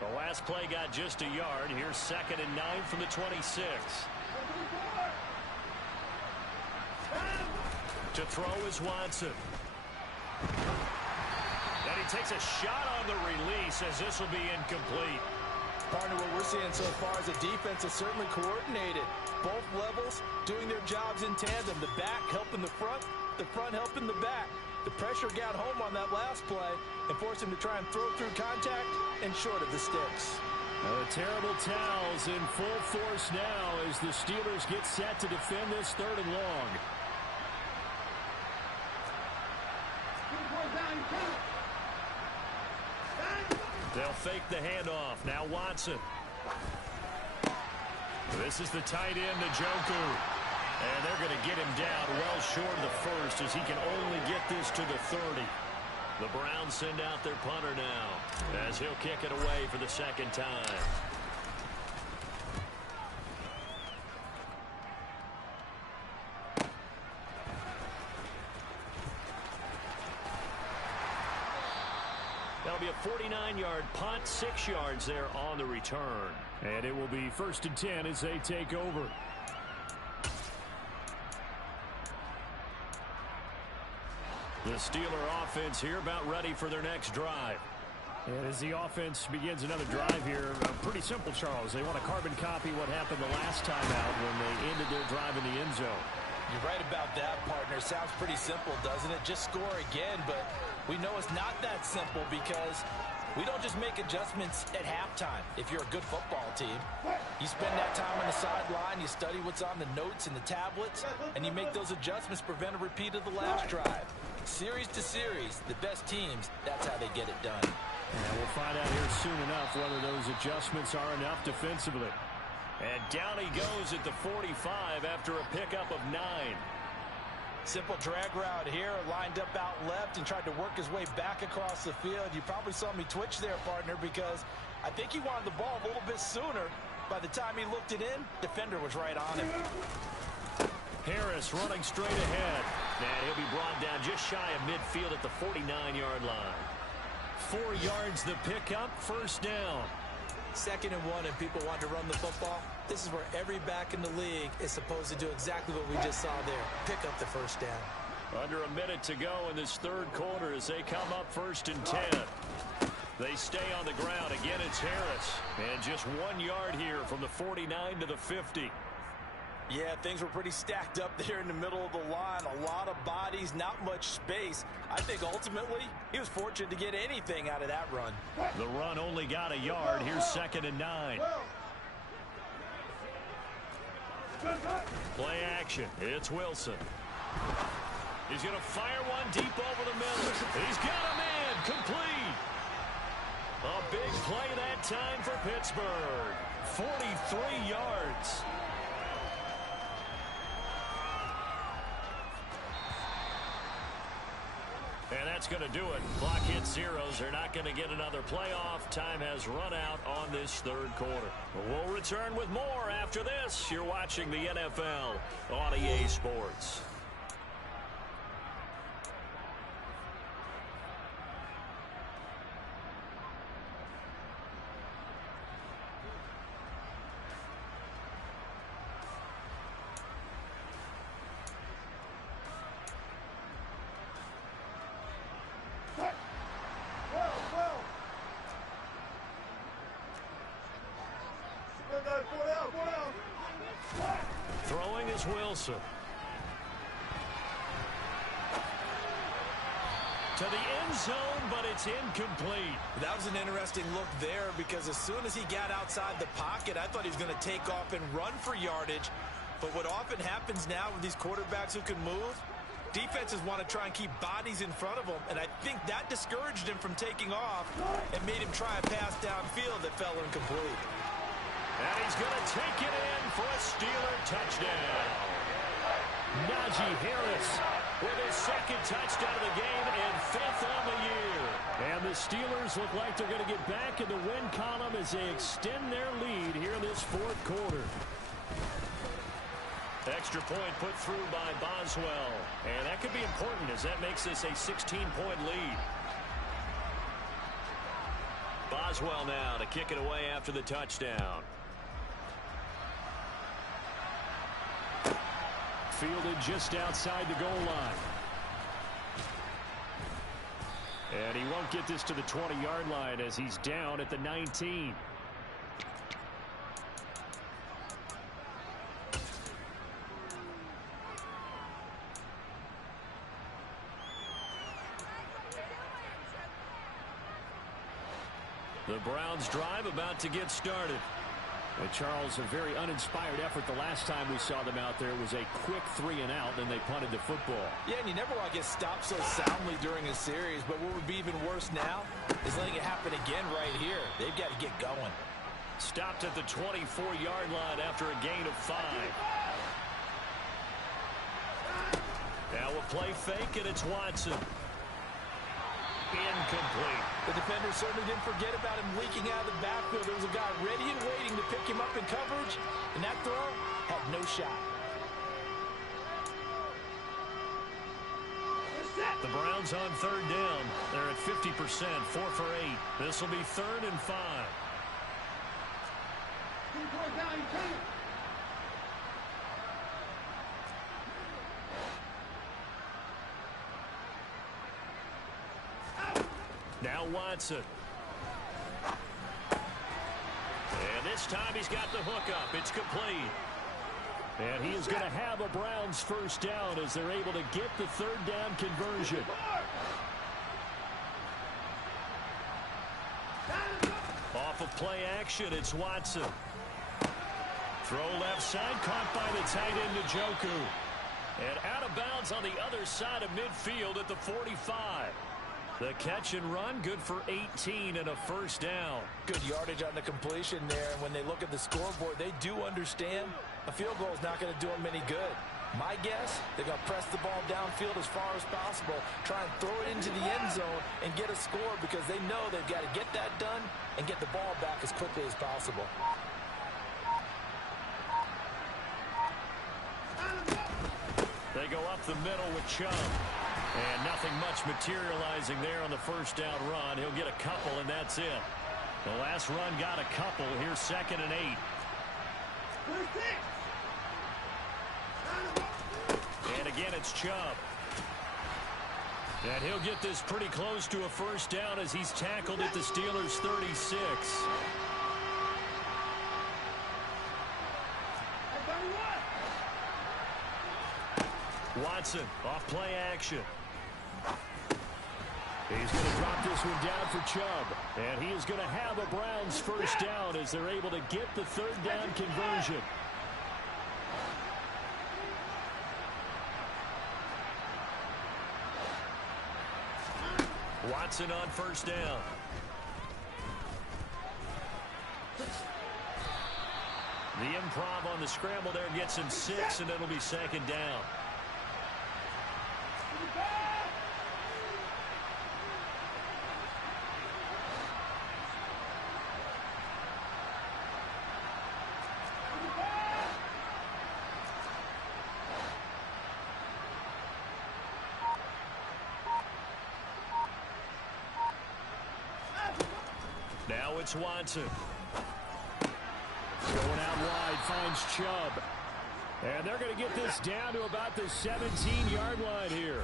The last play got just a yard. Here's 2nd and 9 from the 26. To throw is Watson. And he takes a shot on the release as this will be incomplete. Partner, what we're seeing so far is the defense is certainly coordinated. Both levels doing their jobs in tandem. The back helping the front helping the back. The pressure got home on that last play and forced him to try and throw through contact and short of the sticks. Terrible towels in full force now as the Steelers get set to defend this 3rd and long. They'll fake the handoff. Now Watson. This is the tight end, Njoku. And they're going to get him down well short of the first as he can only get this to the 30. The Browns send out their punter now as he'll kick it away for the 2nd time. That'll be a 49-yard punt, 6 yards there on the return. And it will be 1st and 10 as they take over. The Steeler offense here about ready for their next drive. And as the offense begins another drive here, pretty simple, Charles. They want to carbon copy what happened the last time out when they ended their drive in the end zone. You're right about that, partner. Sounds pretty simple, doesn't it? Just score again, but we know it's not that simple because we don't just make adjustments at halftime if you're a good football team. You spend that time on the sideline, you study what's on the notes and the tablets, and you make those adjustments to prevent a repeat of the last drive. Series to series, the best teams, that's how they get it done. And we'll find out here soon enough whether those adjustments are enough defensively. And down he goes at the 45 after a pickup of 9. Simple drag route here, lined up out left and tried to work his way back across the field. You probably saw me twitch there, partner, because I think he wanted the ball a little bit sooner. By the time he looked it in, defender was right on him. Harris running straight ahead. And he'll be brought down just shy of midfield at the 49-yard line. 4 yards the pickup, 1st down. 2nd and 1 and people want to run the football. This is where every back in the league is supposed to do exactly what we just saw there. Pick up the 1st down. Under a minute to go in this 3rd quarter as they come up 1st and 10. They stay on the ground. Again, it's Harris. And just 1 yard here from the 49 to the 50. Yeah, things were pretty stacked up there in the middle of the line. A lot of bodies, not much space. I think ultimately he was fortunate to get anything out of that run. The run only got a yard. Here's 2nd and 9. Play action. It's Wilson. He's going to fire one deep over the middle. He's got a man. Complete. A big play that time for Pittsburgh. 43 yards. And that's going to do it. Clock hits zeros. They're not going to get another playoff. Time has run out on this 3rd quarter. We'll return with more after this. You're watching the NFL on EA Sports. Throwing is Wilson. To the end zone, but it's incomplete. That was an interesting look there because as soon as he got outside the pocket, I thought he was going to take off and run for yardage. But what often happens now with these quarterbacks who can move, defenses want to try and keep bodies in front of them, and I think that discouraged him from taking off and made him try a pass downfield that fell incomplete. And he's going to take it in for a Steeler touchdown. Najee Harris with his 2nd touchdown of the game and 5th on the year. And the Steelers look like they're going to get back in the win column as they extend their lead here in this 4th quarter. Extra point put through by Boswell. And that could be important as that makes this a 16-point lead. Boswell now to kick it away after the touchdown. Fielded just outside the goal line. And he won't get this to the 20-yard line as he's down at the 19. Browns drive about to get started. And Charles, a very uninspired effort the last time we saw them out there. It was a quick 3-and-out, then they punted the football. Yeah, and you never want to get stopped so soundly during a series, but what would be even worse now is letting it happen again right here. They've got to get going. Stopped at the 24-yard line after a gain of 5. Now a play fake, and it's Watson. Incomplete. The defender certainly didn't forget about him leaking out of the backfield. There was a guy ready and waiting to pick him up in coverage, and that throw had no shot. The Browns on 3rd down. They're at 50%, 4 for 8. This will be 3rd and 5. Now Watson. And this time he's got the hook up. It's complete. And he is going to have a Browns first down as they're able to get the 3rd down conversion. Off of play action, it's Watson. Throw left side, caught by the tight end Njoku. And out of bounds on the other side of midfield at the 45. The catch and run, good for 18 and a first down. Good yardage on the completion there. And when they look at the scoreboard, they do understand a field goal is not going to do them any good. My guess, they're going to press the ball downfield as far as possible, try and throw it into the end zone and get a score because they know they've got to get that done and get the ball back as quickly as possible. They go up the middle with Chubb. And nothing much materializing there on the first down run. He'll get a couple, and that's it. The last run got a couple. Here's 2nd and 8. And again, it's Chubb. And he'll get this pretty close to a first down as he's tackled at the Steelers' 36. Watson off play action. He's going to drop this one down for Chubb. And he is going to have a Browns first down as they're able to get the 3rd down conversion. Watson on first down. The improv on the scramble there gets him 6, and it'll be 2nd down. Now it's Watson. Going out wide, finds Chubb. And they're going to get this down to about the 17-yard line here.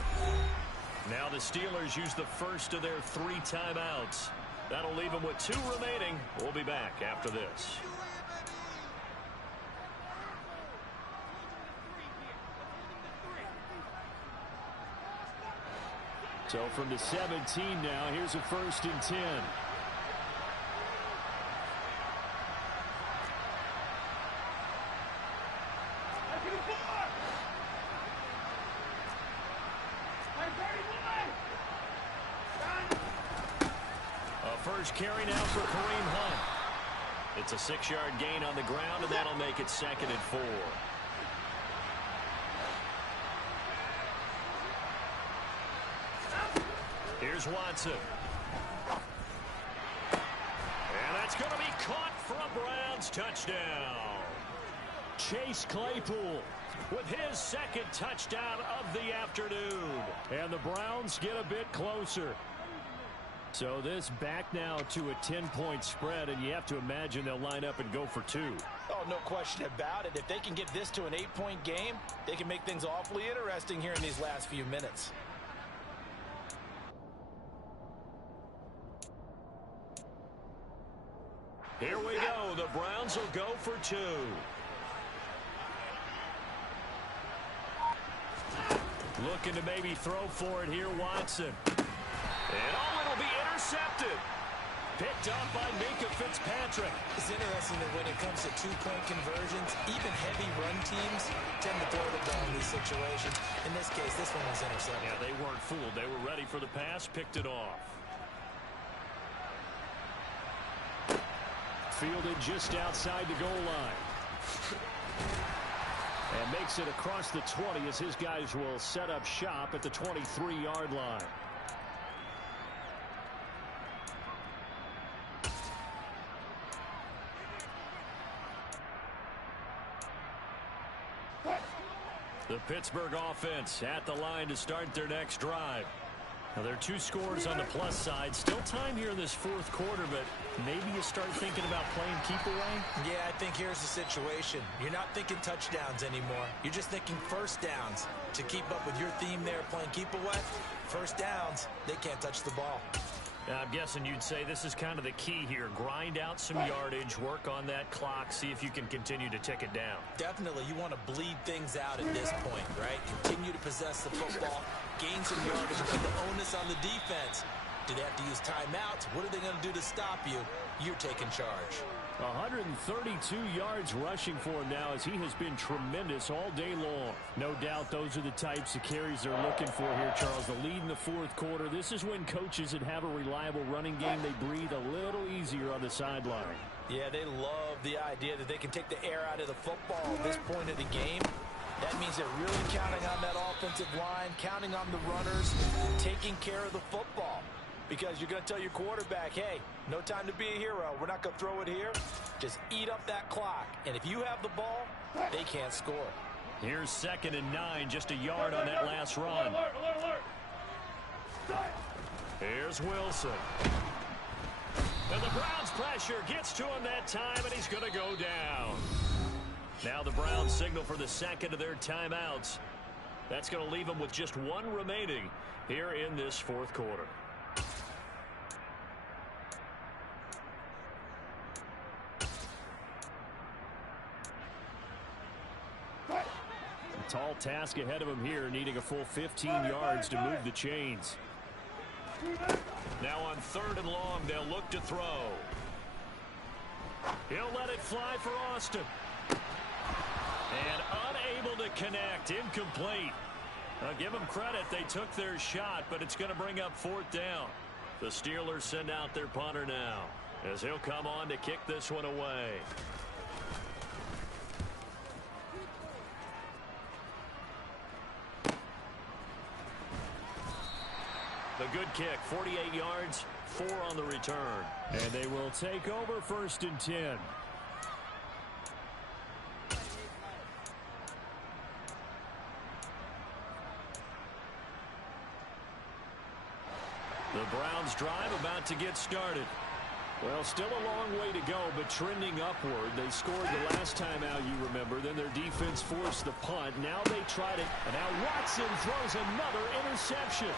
Now the Steelers use the first of their 3 timeouts. That'll leave them with 2 remaining. We'll be back after this. So from the 17 now, here's a 1st and 10. First carry now for Kareem Hunt. It's a 6-yard gain on the ground, and that'll make it 2nd and 4. Here's Watson. And that's going to be caught for a Browns touchdown. Chase Claypool with his 2nd touchdown of the afternoon. And the Browns get a bit closer. So this back now to a 10-point spread, and you have to imagine they'll line up and go for 2. Oh, no question about it. If they can get this to an 8-point game, they can make things awfully interesting here in these last few minutes. Here we go. The Browns will go for 2. Looking to maybe throw for it here, Watson. And it'll be intercepted. Picked off by Minka Fitzpatrick. It's interesting that when it comes to two-point conversions, even heavy run teams tend to throw the ball in these situations. In this case, this one was intercepted. Yeah, they weren't fooled. They were ready for the pass, picked it off. Fielded just outside the goal line. And makes it across the 20 as his guys will set up shop at the 23-yard line. The Pittsburgh offense at the line to start their next drive. Now, there are two scores on the plus side. Still time here in this fourth quarter, but maybe you start thinking about playing keep away? Yeah, I think here's the situation. You're not thinking touchdowns anymore. You're just thinking first downs. To keep up with your theme there, playing keep away, first downs, they can't touch the ball. Now, I'm guessing you'd say this is kind of the key here. Grind out some yardage, work on that clock, see if you can continue to tick it down. Definitely, you want to bleed things out at this point, right? Continue to possess the football, gain some yardage, put the onus on the defense. Do they have to use timeouts? What are they going to do to stop you? You're taking charge. 132 yards rushing for him now as he has been tremendous all day long. No doubt those are the types of carries they're looking for here, Charles. The lead in the fourth quarter. This is when coaches that have a reliable running game, they breathe a little easier on the sideline. Yeah, they love the idea that they can take the air out of the football at this point of the game. That means they're really counting on that offensive line, counting on the runners, taking care of the football. Because you're going to tell your quarterback, hey, no time to be a hero. We're not going to throw it here. Just eat up that clock. And if you have the ball, they can't score. Here's 2nd and 9, just a yard on that last run. Here's Wilson. And the Browns' pressure gets to him that time, and he's going to go down. Now the Browns signal for the second of their timeouts. That's going to leave them with just one remaining here in this fourth quarter. Tall task ahead of him here, needing a full 15 yards to move the chains. Now on 3rd and long, they'll look to throw. He'll let it fly for Austin. And unable to connect, incomplete. I'll give them credit, they took their shot, but it's going to bring up 4th down. The Steelers send out their punter now, as he'll come on to kick this one away. The good kick, 48 yards, 4 on the return. And they will take over 1st and 10. The Browns drive about to get started. Well, still a long way to go, but trending upward. They scored the last time out, you remember. Then their defense forced the punt. Now they tried it. And now Watson throws another interception.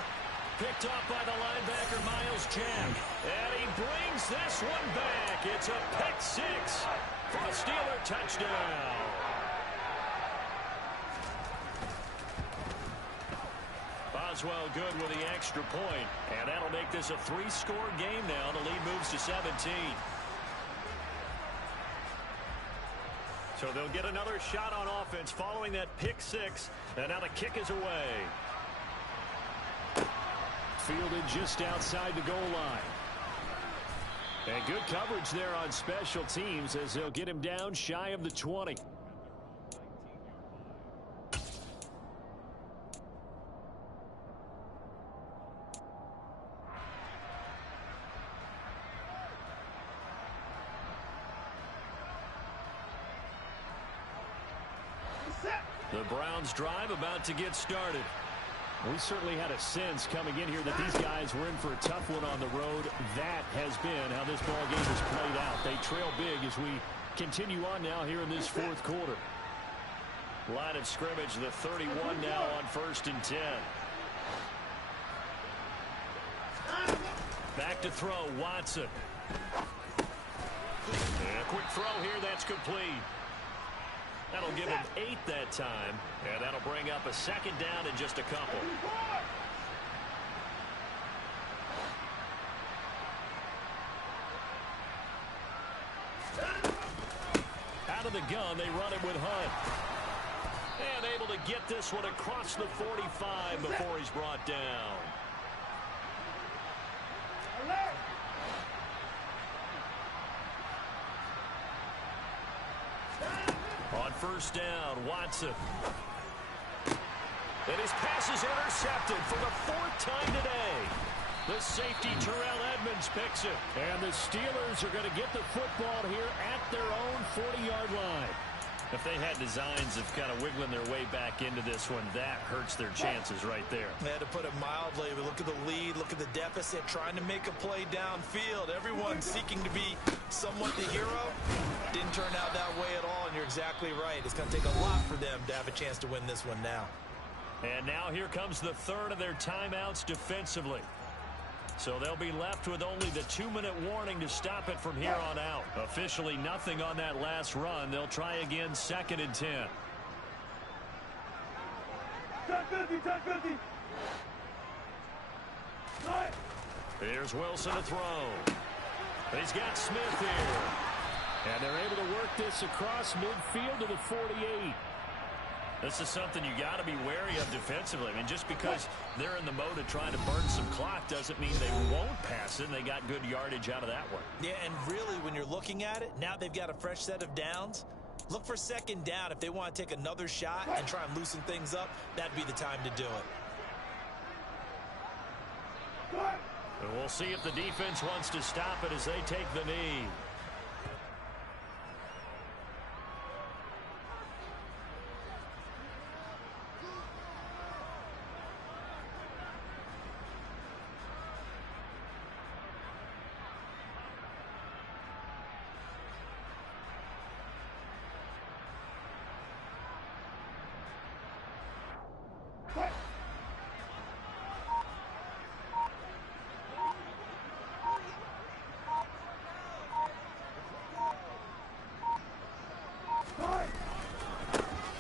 Picked off by the linebacker, Miles Jack. And he brings this one back. It's a pick six for a Steeler touchdown. Boswell good with the extra point. And that'll make this a 3-score game now. The lead moves to 17. So they'll get another shot on offense following that pick six. And now the kick is away. Fielded just outside the goal line. And good coverage there on special teams as they'll get him down shy of the 20. The Browns drive about to get started. We certainly had a sense coming in here that these guys were in for a tough one on the road. That has been how this ball game has played out. They trail big as we continue on now here in this fourth quarter. Line of scrimmage, the 31 now on 1st and 10. Back to throw, Watson. And a quick throw here, that's complete. That'll give him 8 that time, and that'll bring up a 2nd down in just a couple. of the gun. They run it with Hunt. And able to get this one across the 45 before he's brought down. On first down, Watson. And his pass is intercepted for the 4th time today. The safety, Terrell Edmonds, picks it. And the Steelers are going to get the football here at their own 40-yard line. If they had designs of kind of wiggling their way back into this one, that hurts their chances right there. They had to put it mildly. Look at the lead, look at the deficit, trying to make a play downfield. Everyone seeking to be somewhat the hero. Didn't turn out that way at all, and you're exactly right. It's going to take a lot for them to have a chance to win this one now. And now here comes the 3rd of their timeouts defensively. So they'll be left with only the 2-minute warning to stop it from here on out. Officially nothing on that last run. They'll try again 2nd and 10. Here's Wilson to throw. He's got Smith here. And they're able to work this across midfield to the 48. This is something you got to be wary of defensively. I mean, just because they're in the mode of trying to burn some clock doesn't mean they won't pass it, and they got good yardage out of that one. Yeah, and really, when you're looking at it, now they've got a fresh set of downs. Look for 2nd down. If they want to take another shot and try and loosen things up, that'd be the time to do it. And we'll see if the defense wants to stop it as they take the knee.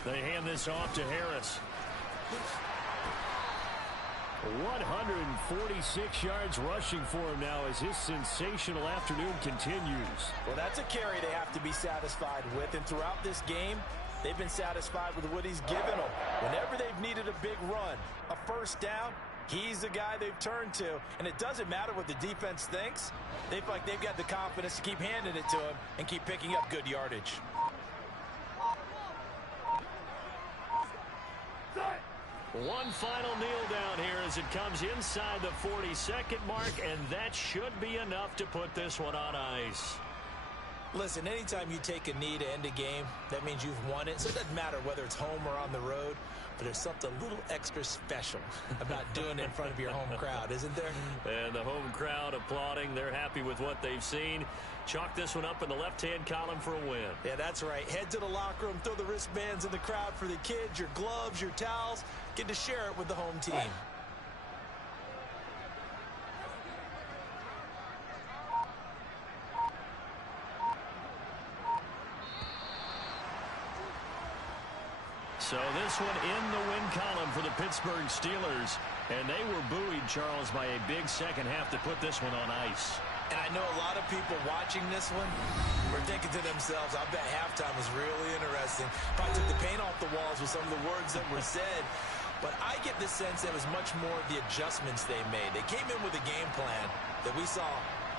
They hand this off to Harris. 146 yards rushing for him now as his sensational afternoon continues. Well, that's a carry they have to be satisfied with. And throughout this game, they've been satisfied with what he's given them. Whenever they've needed a big run, a 1st down, he's the guy they've turned to. And it doesn't matter what the defense thinks. They feel like they've got the confidence to keep handing it to him and keep picking up good yardage. One final kneel down here as it comes inside the 42nd mark, and that should be enough to put this one on ice. Listen, anytime you take a knee to end a game, that means you've won it. So it doesn't matter whether it's home or on the road, but there's something a little extra special about doing it in front of your home crowd, isn't there? And the home crowd applauding. They're happy with what they've seen. Chalk this one up in the left-hand column for a win. Yeah, that's right. Head to the locker room, throw the wristbands in the crowd for the kids, your gloves, your towels. Get to share it with the home team. So this one in the win column for the Pittsburgh Steelers. And they were buoyed, Charles, by a big second half to put this one on ice. And I know a lot of people watching this one were thinking to themselves, I bet halftime was really interesting. Probably took the paint off the walls with some of the words that were said. But I get the sense that it was much more of the adjustments they made. They came in with a game plan that we saw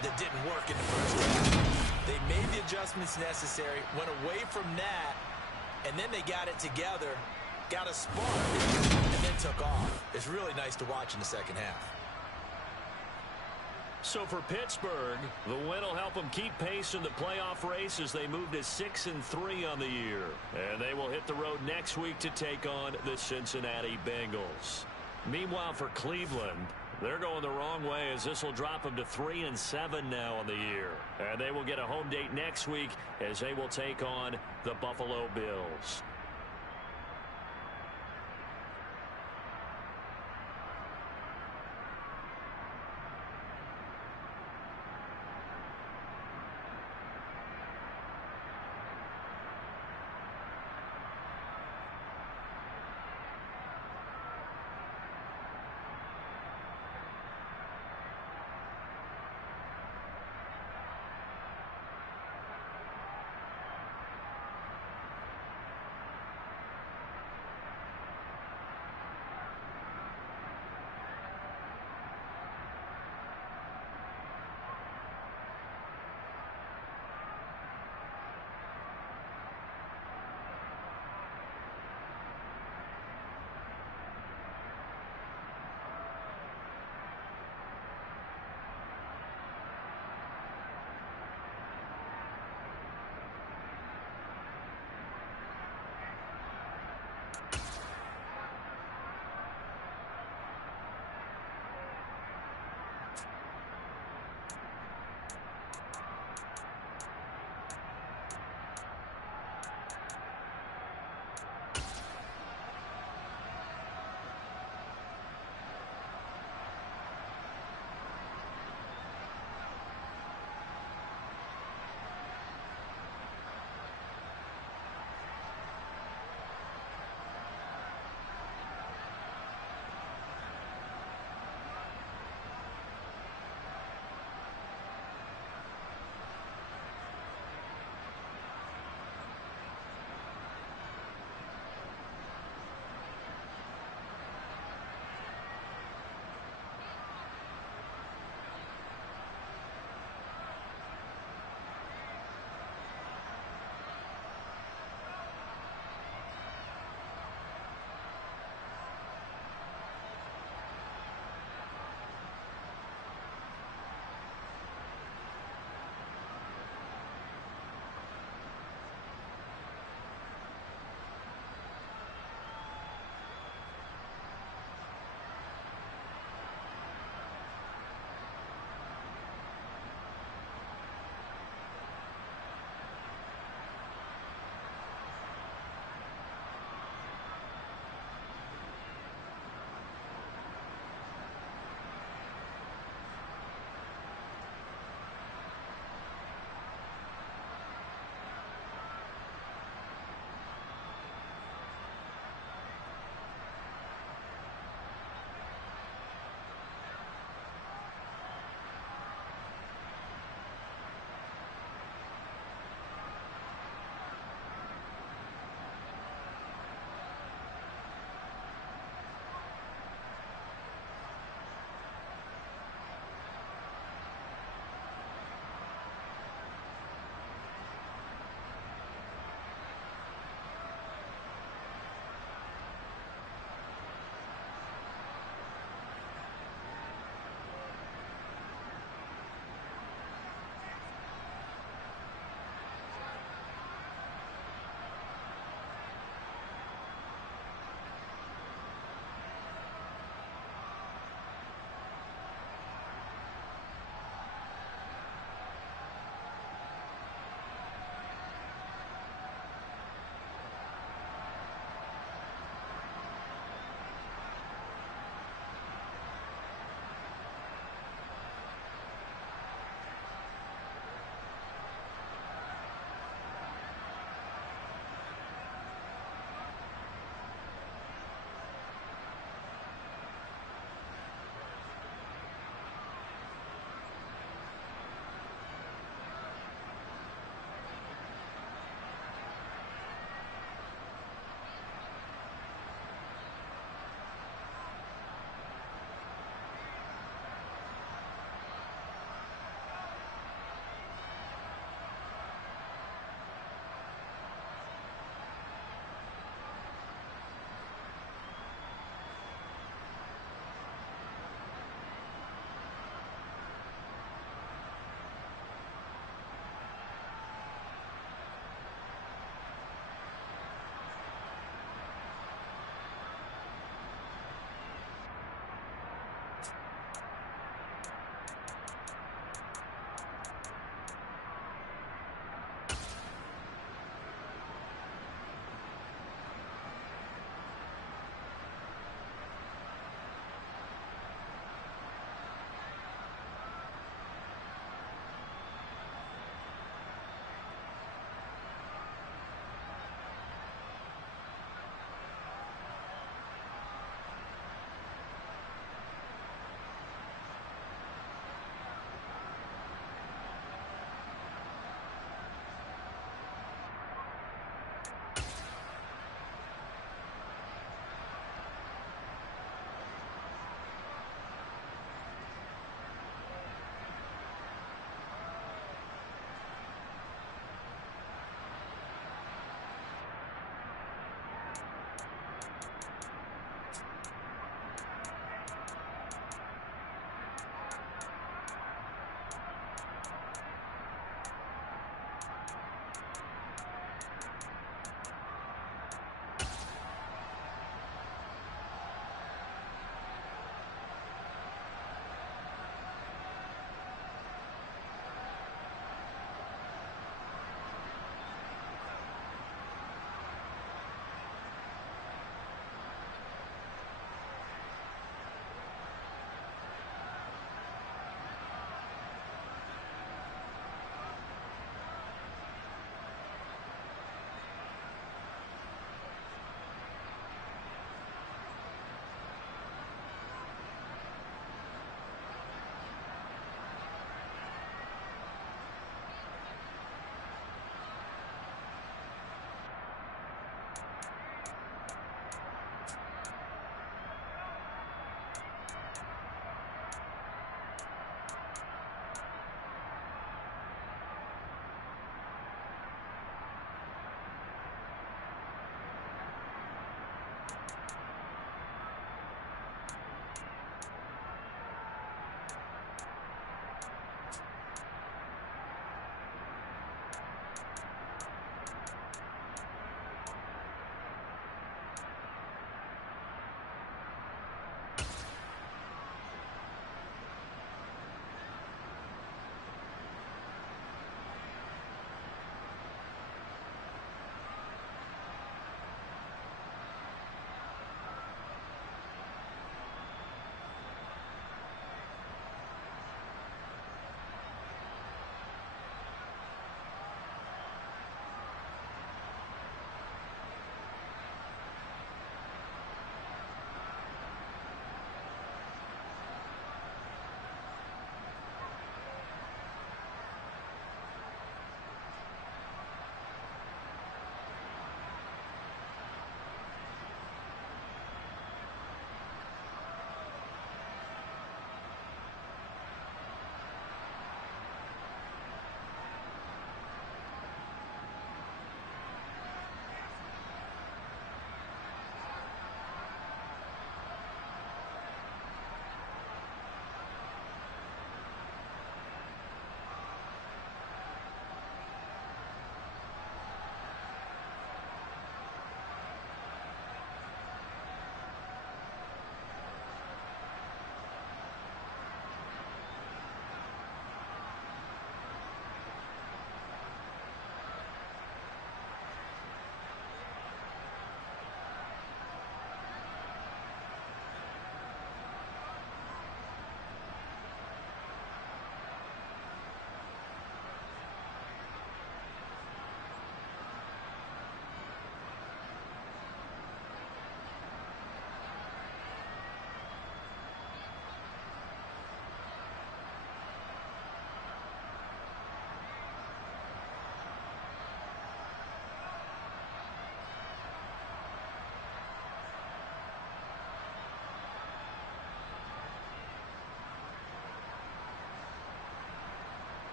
that didn't work in the first half. They made the adjustments necessary, went away from that, and then they got it together, got a spark, and then took off. It's really nice to watch in the second half. So for Pittsburgh, the win will help them keep pace in the playoff race as they move to 6-3 on the year. And they will hit the road next week to take on the Cincinnati Bengals. Meanwhile, for Cleveland, they're going the wrong way as this will drop them to 3-7 now on the year. And they will get a home date next week as they will take on the Buffalo Bills.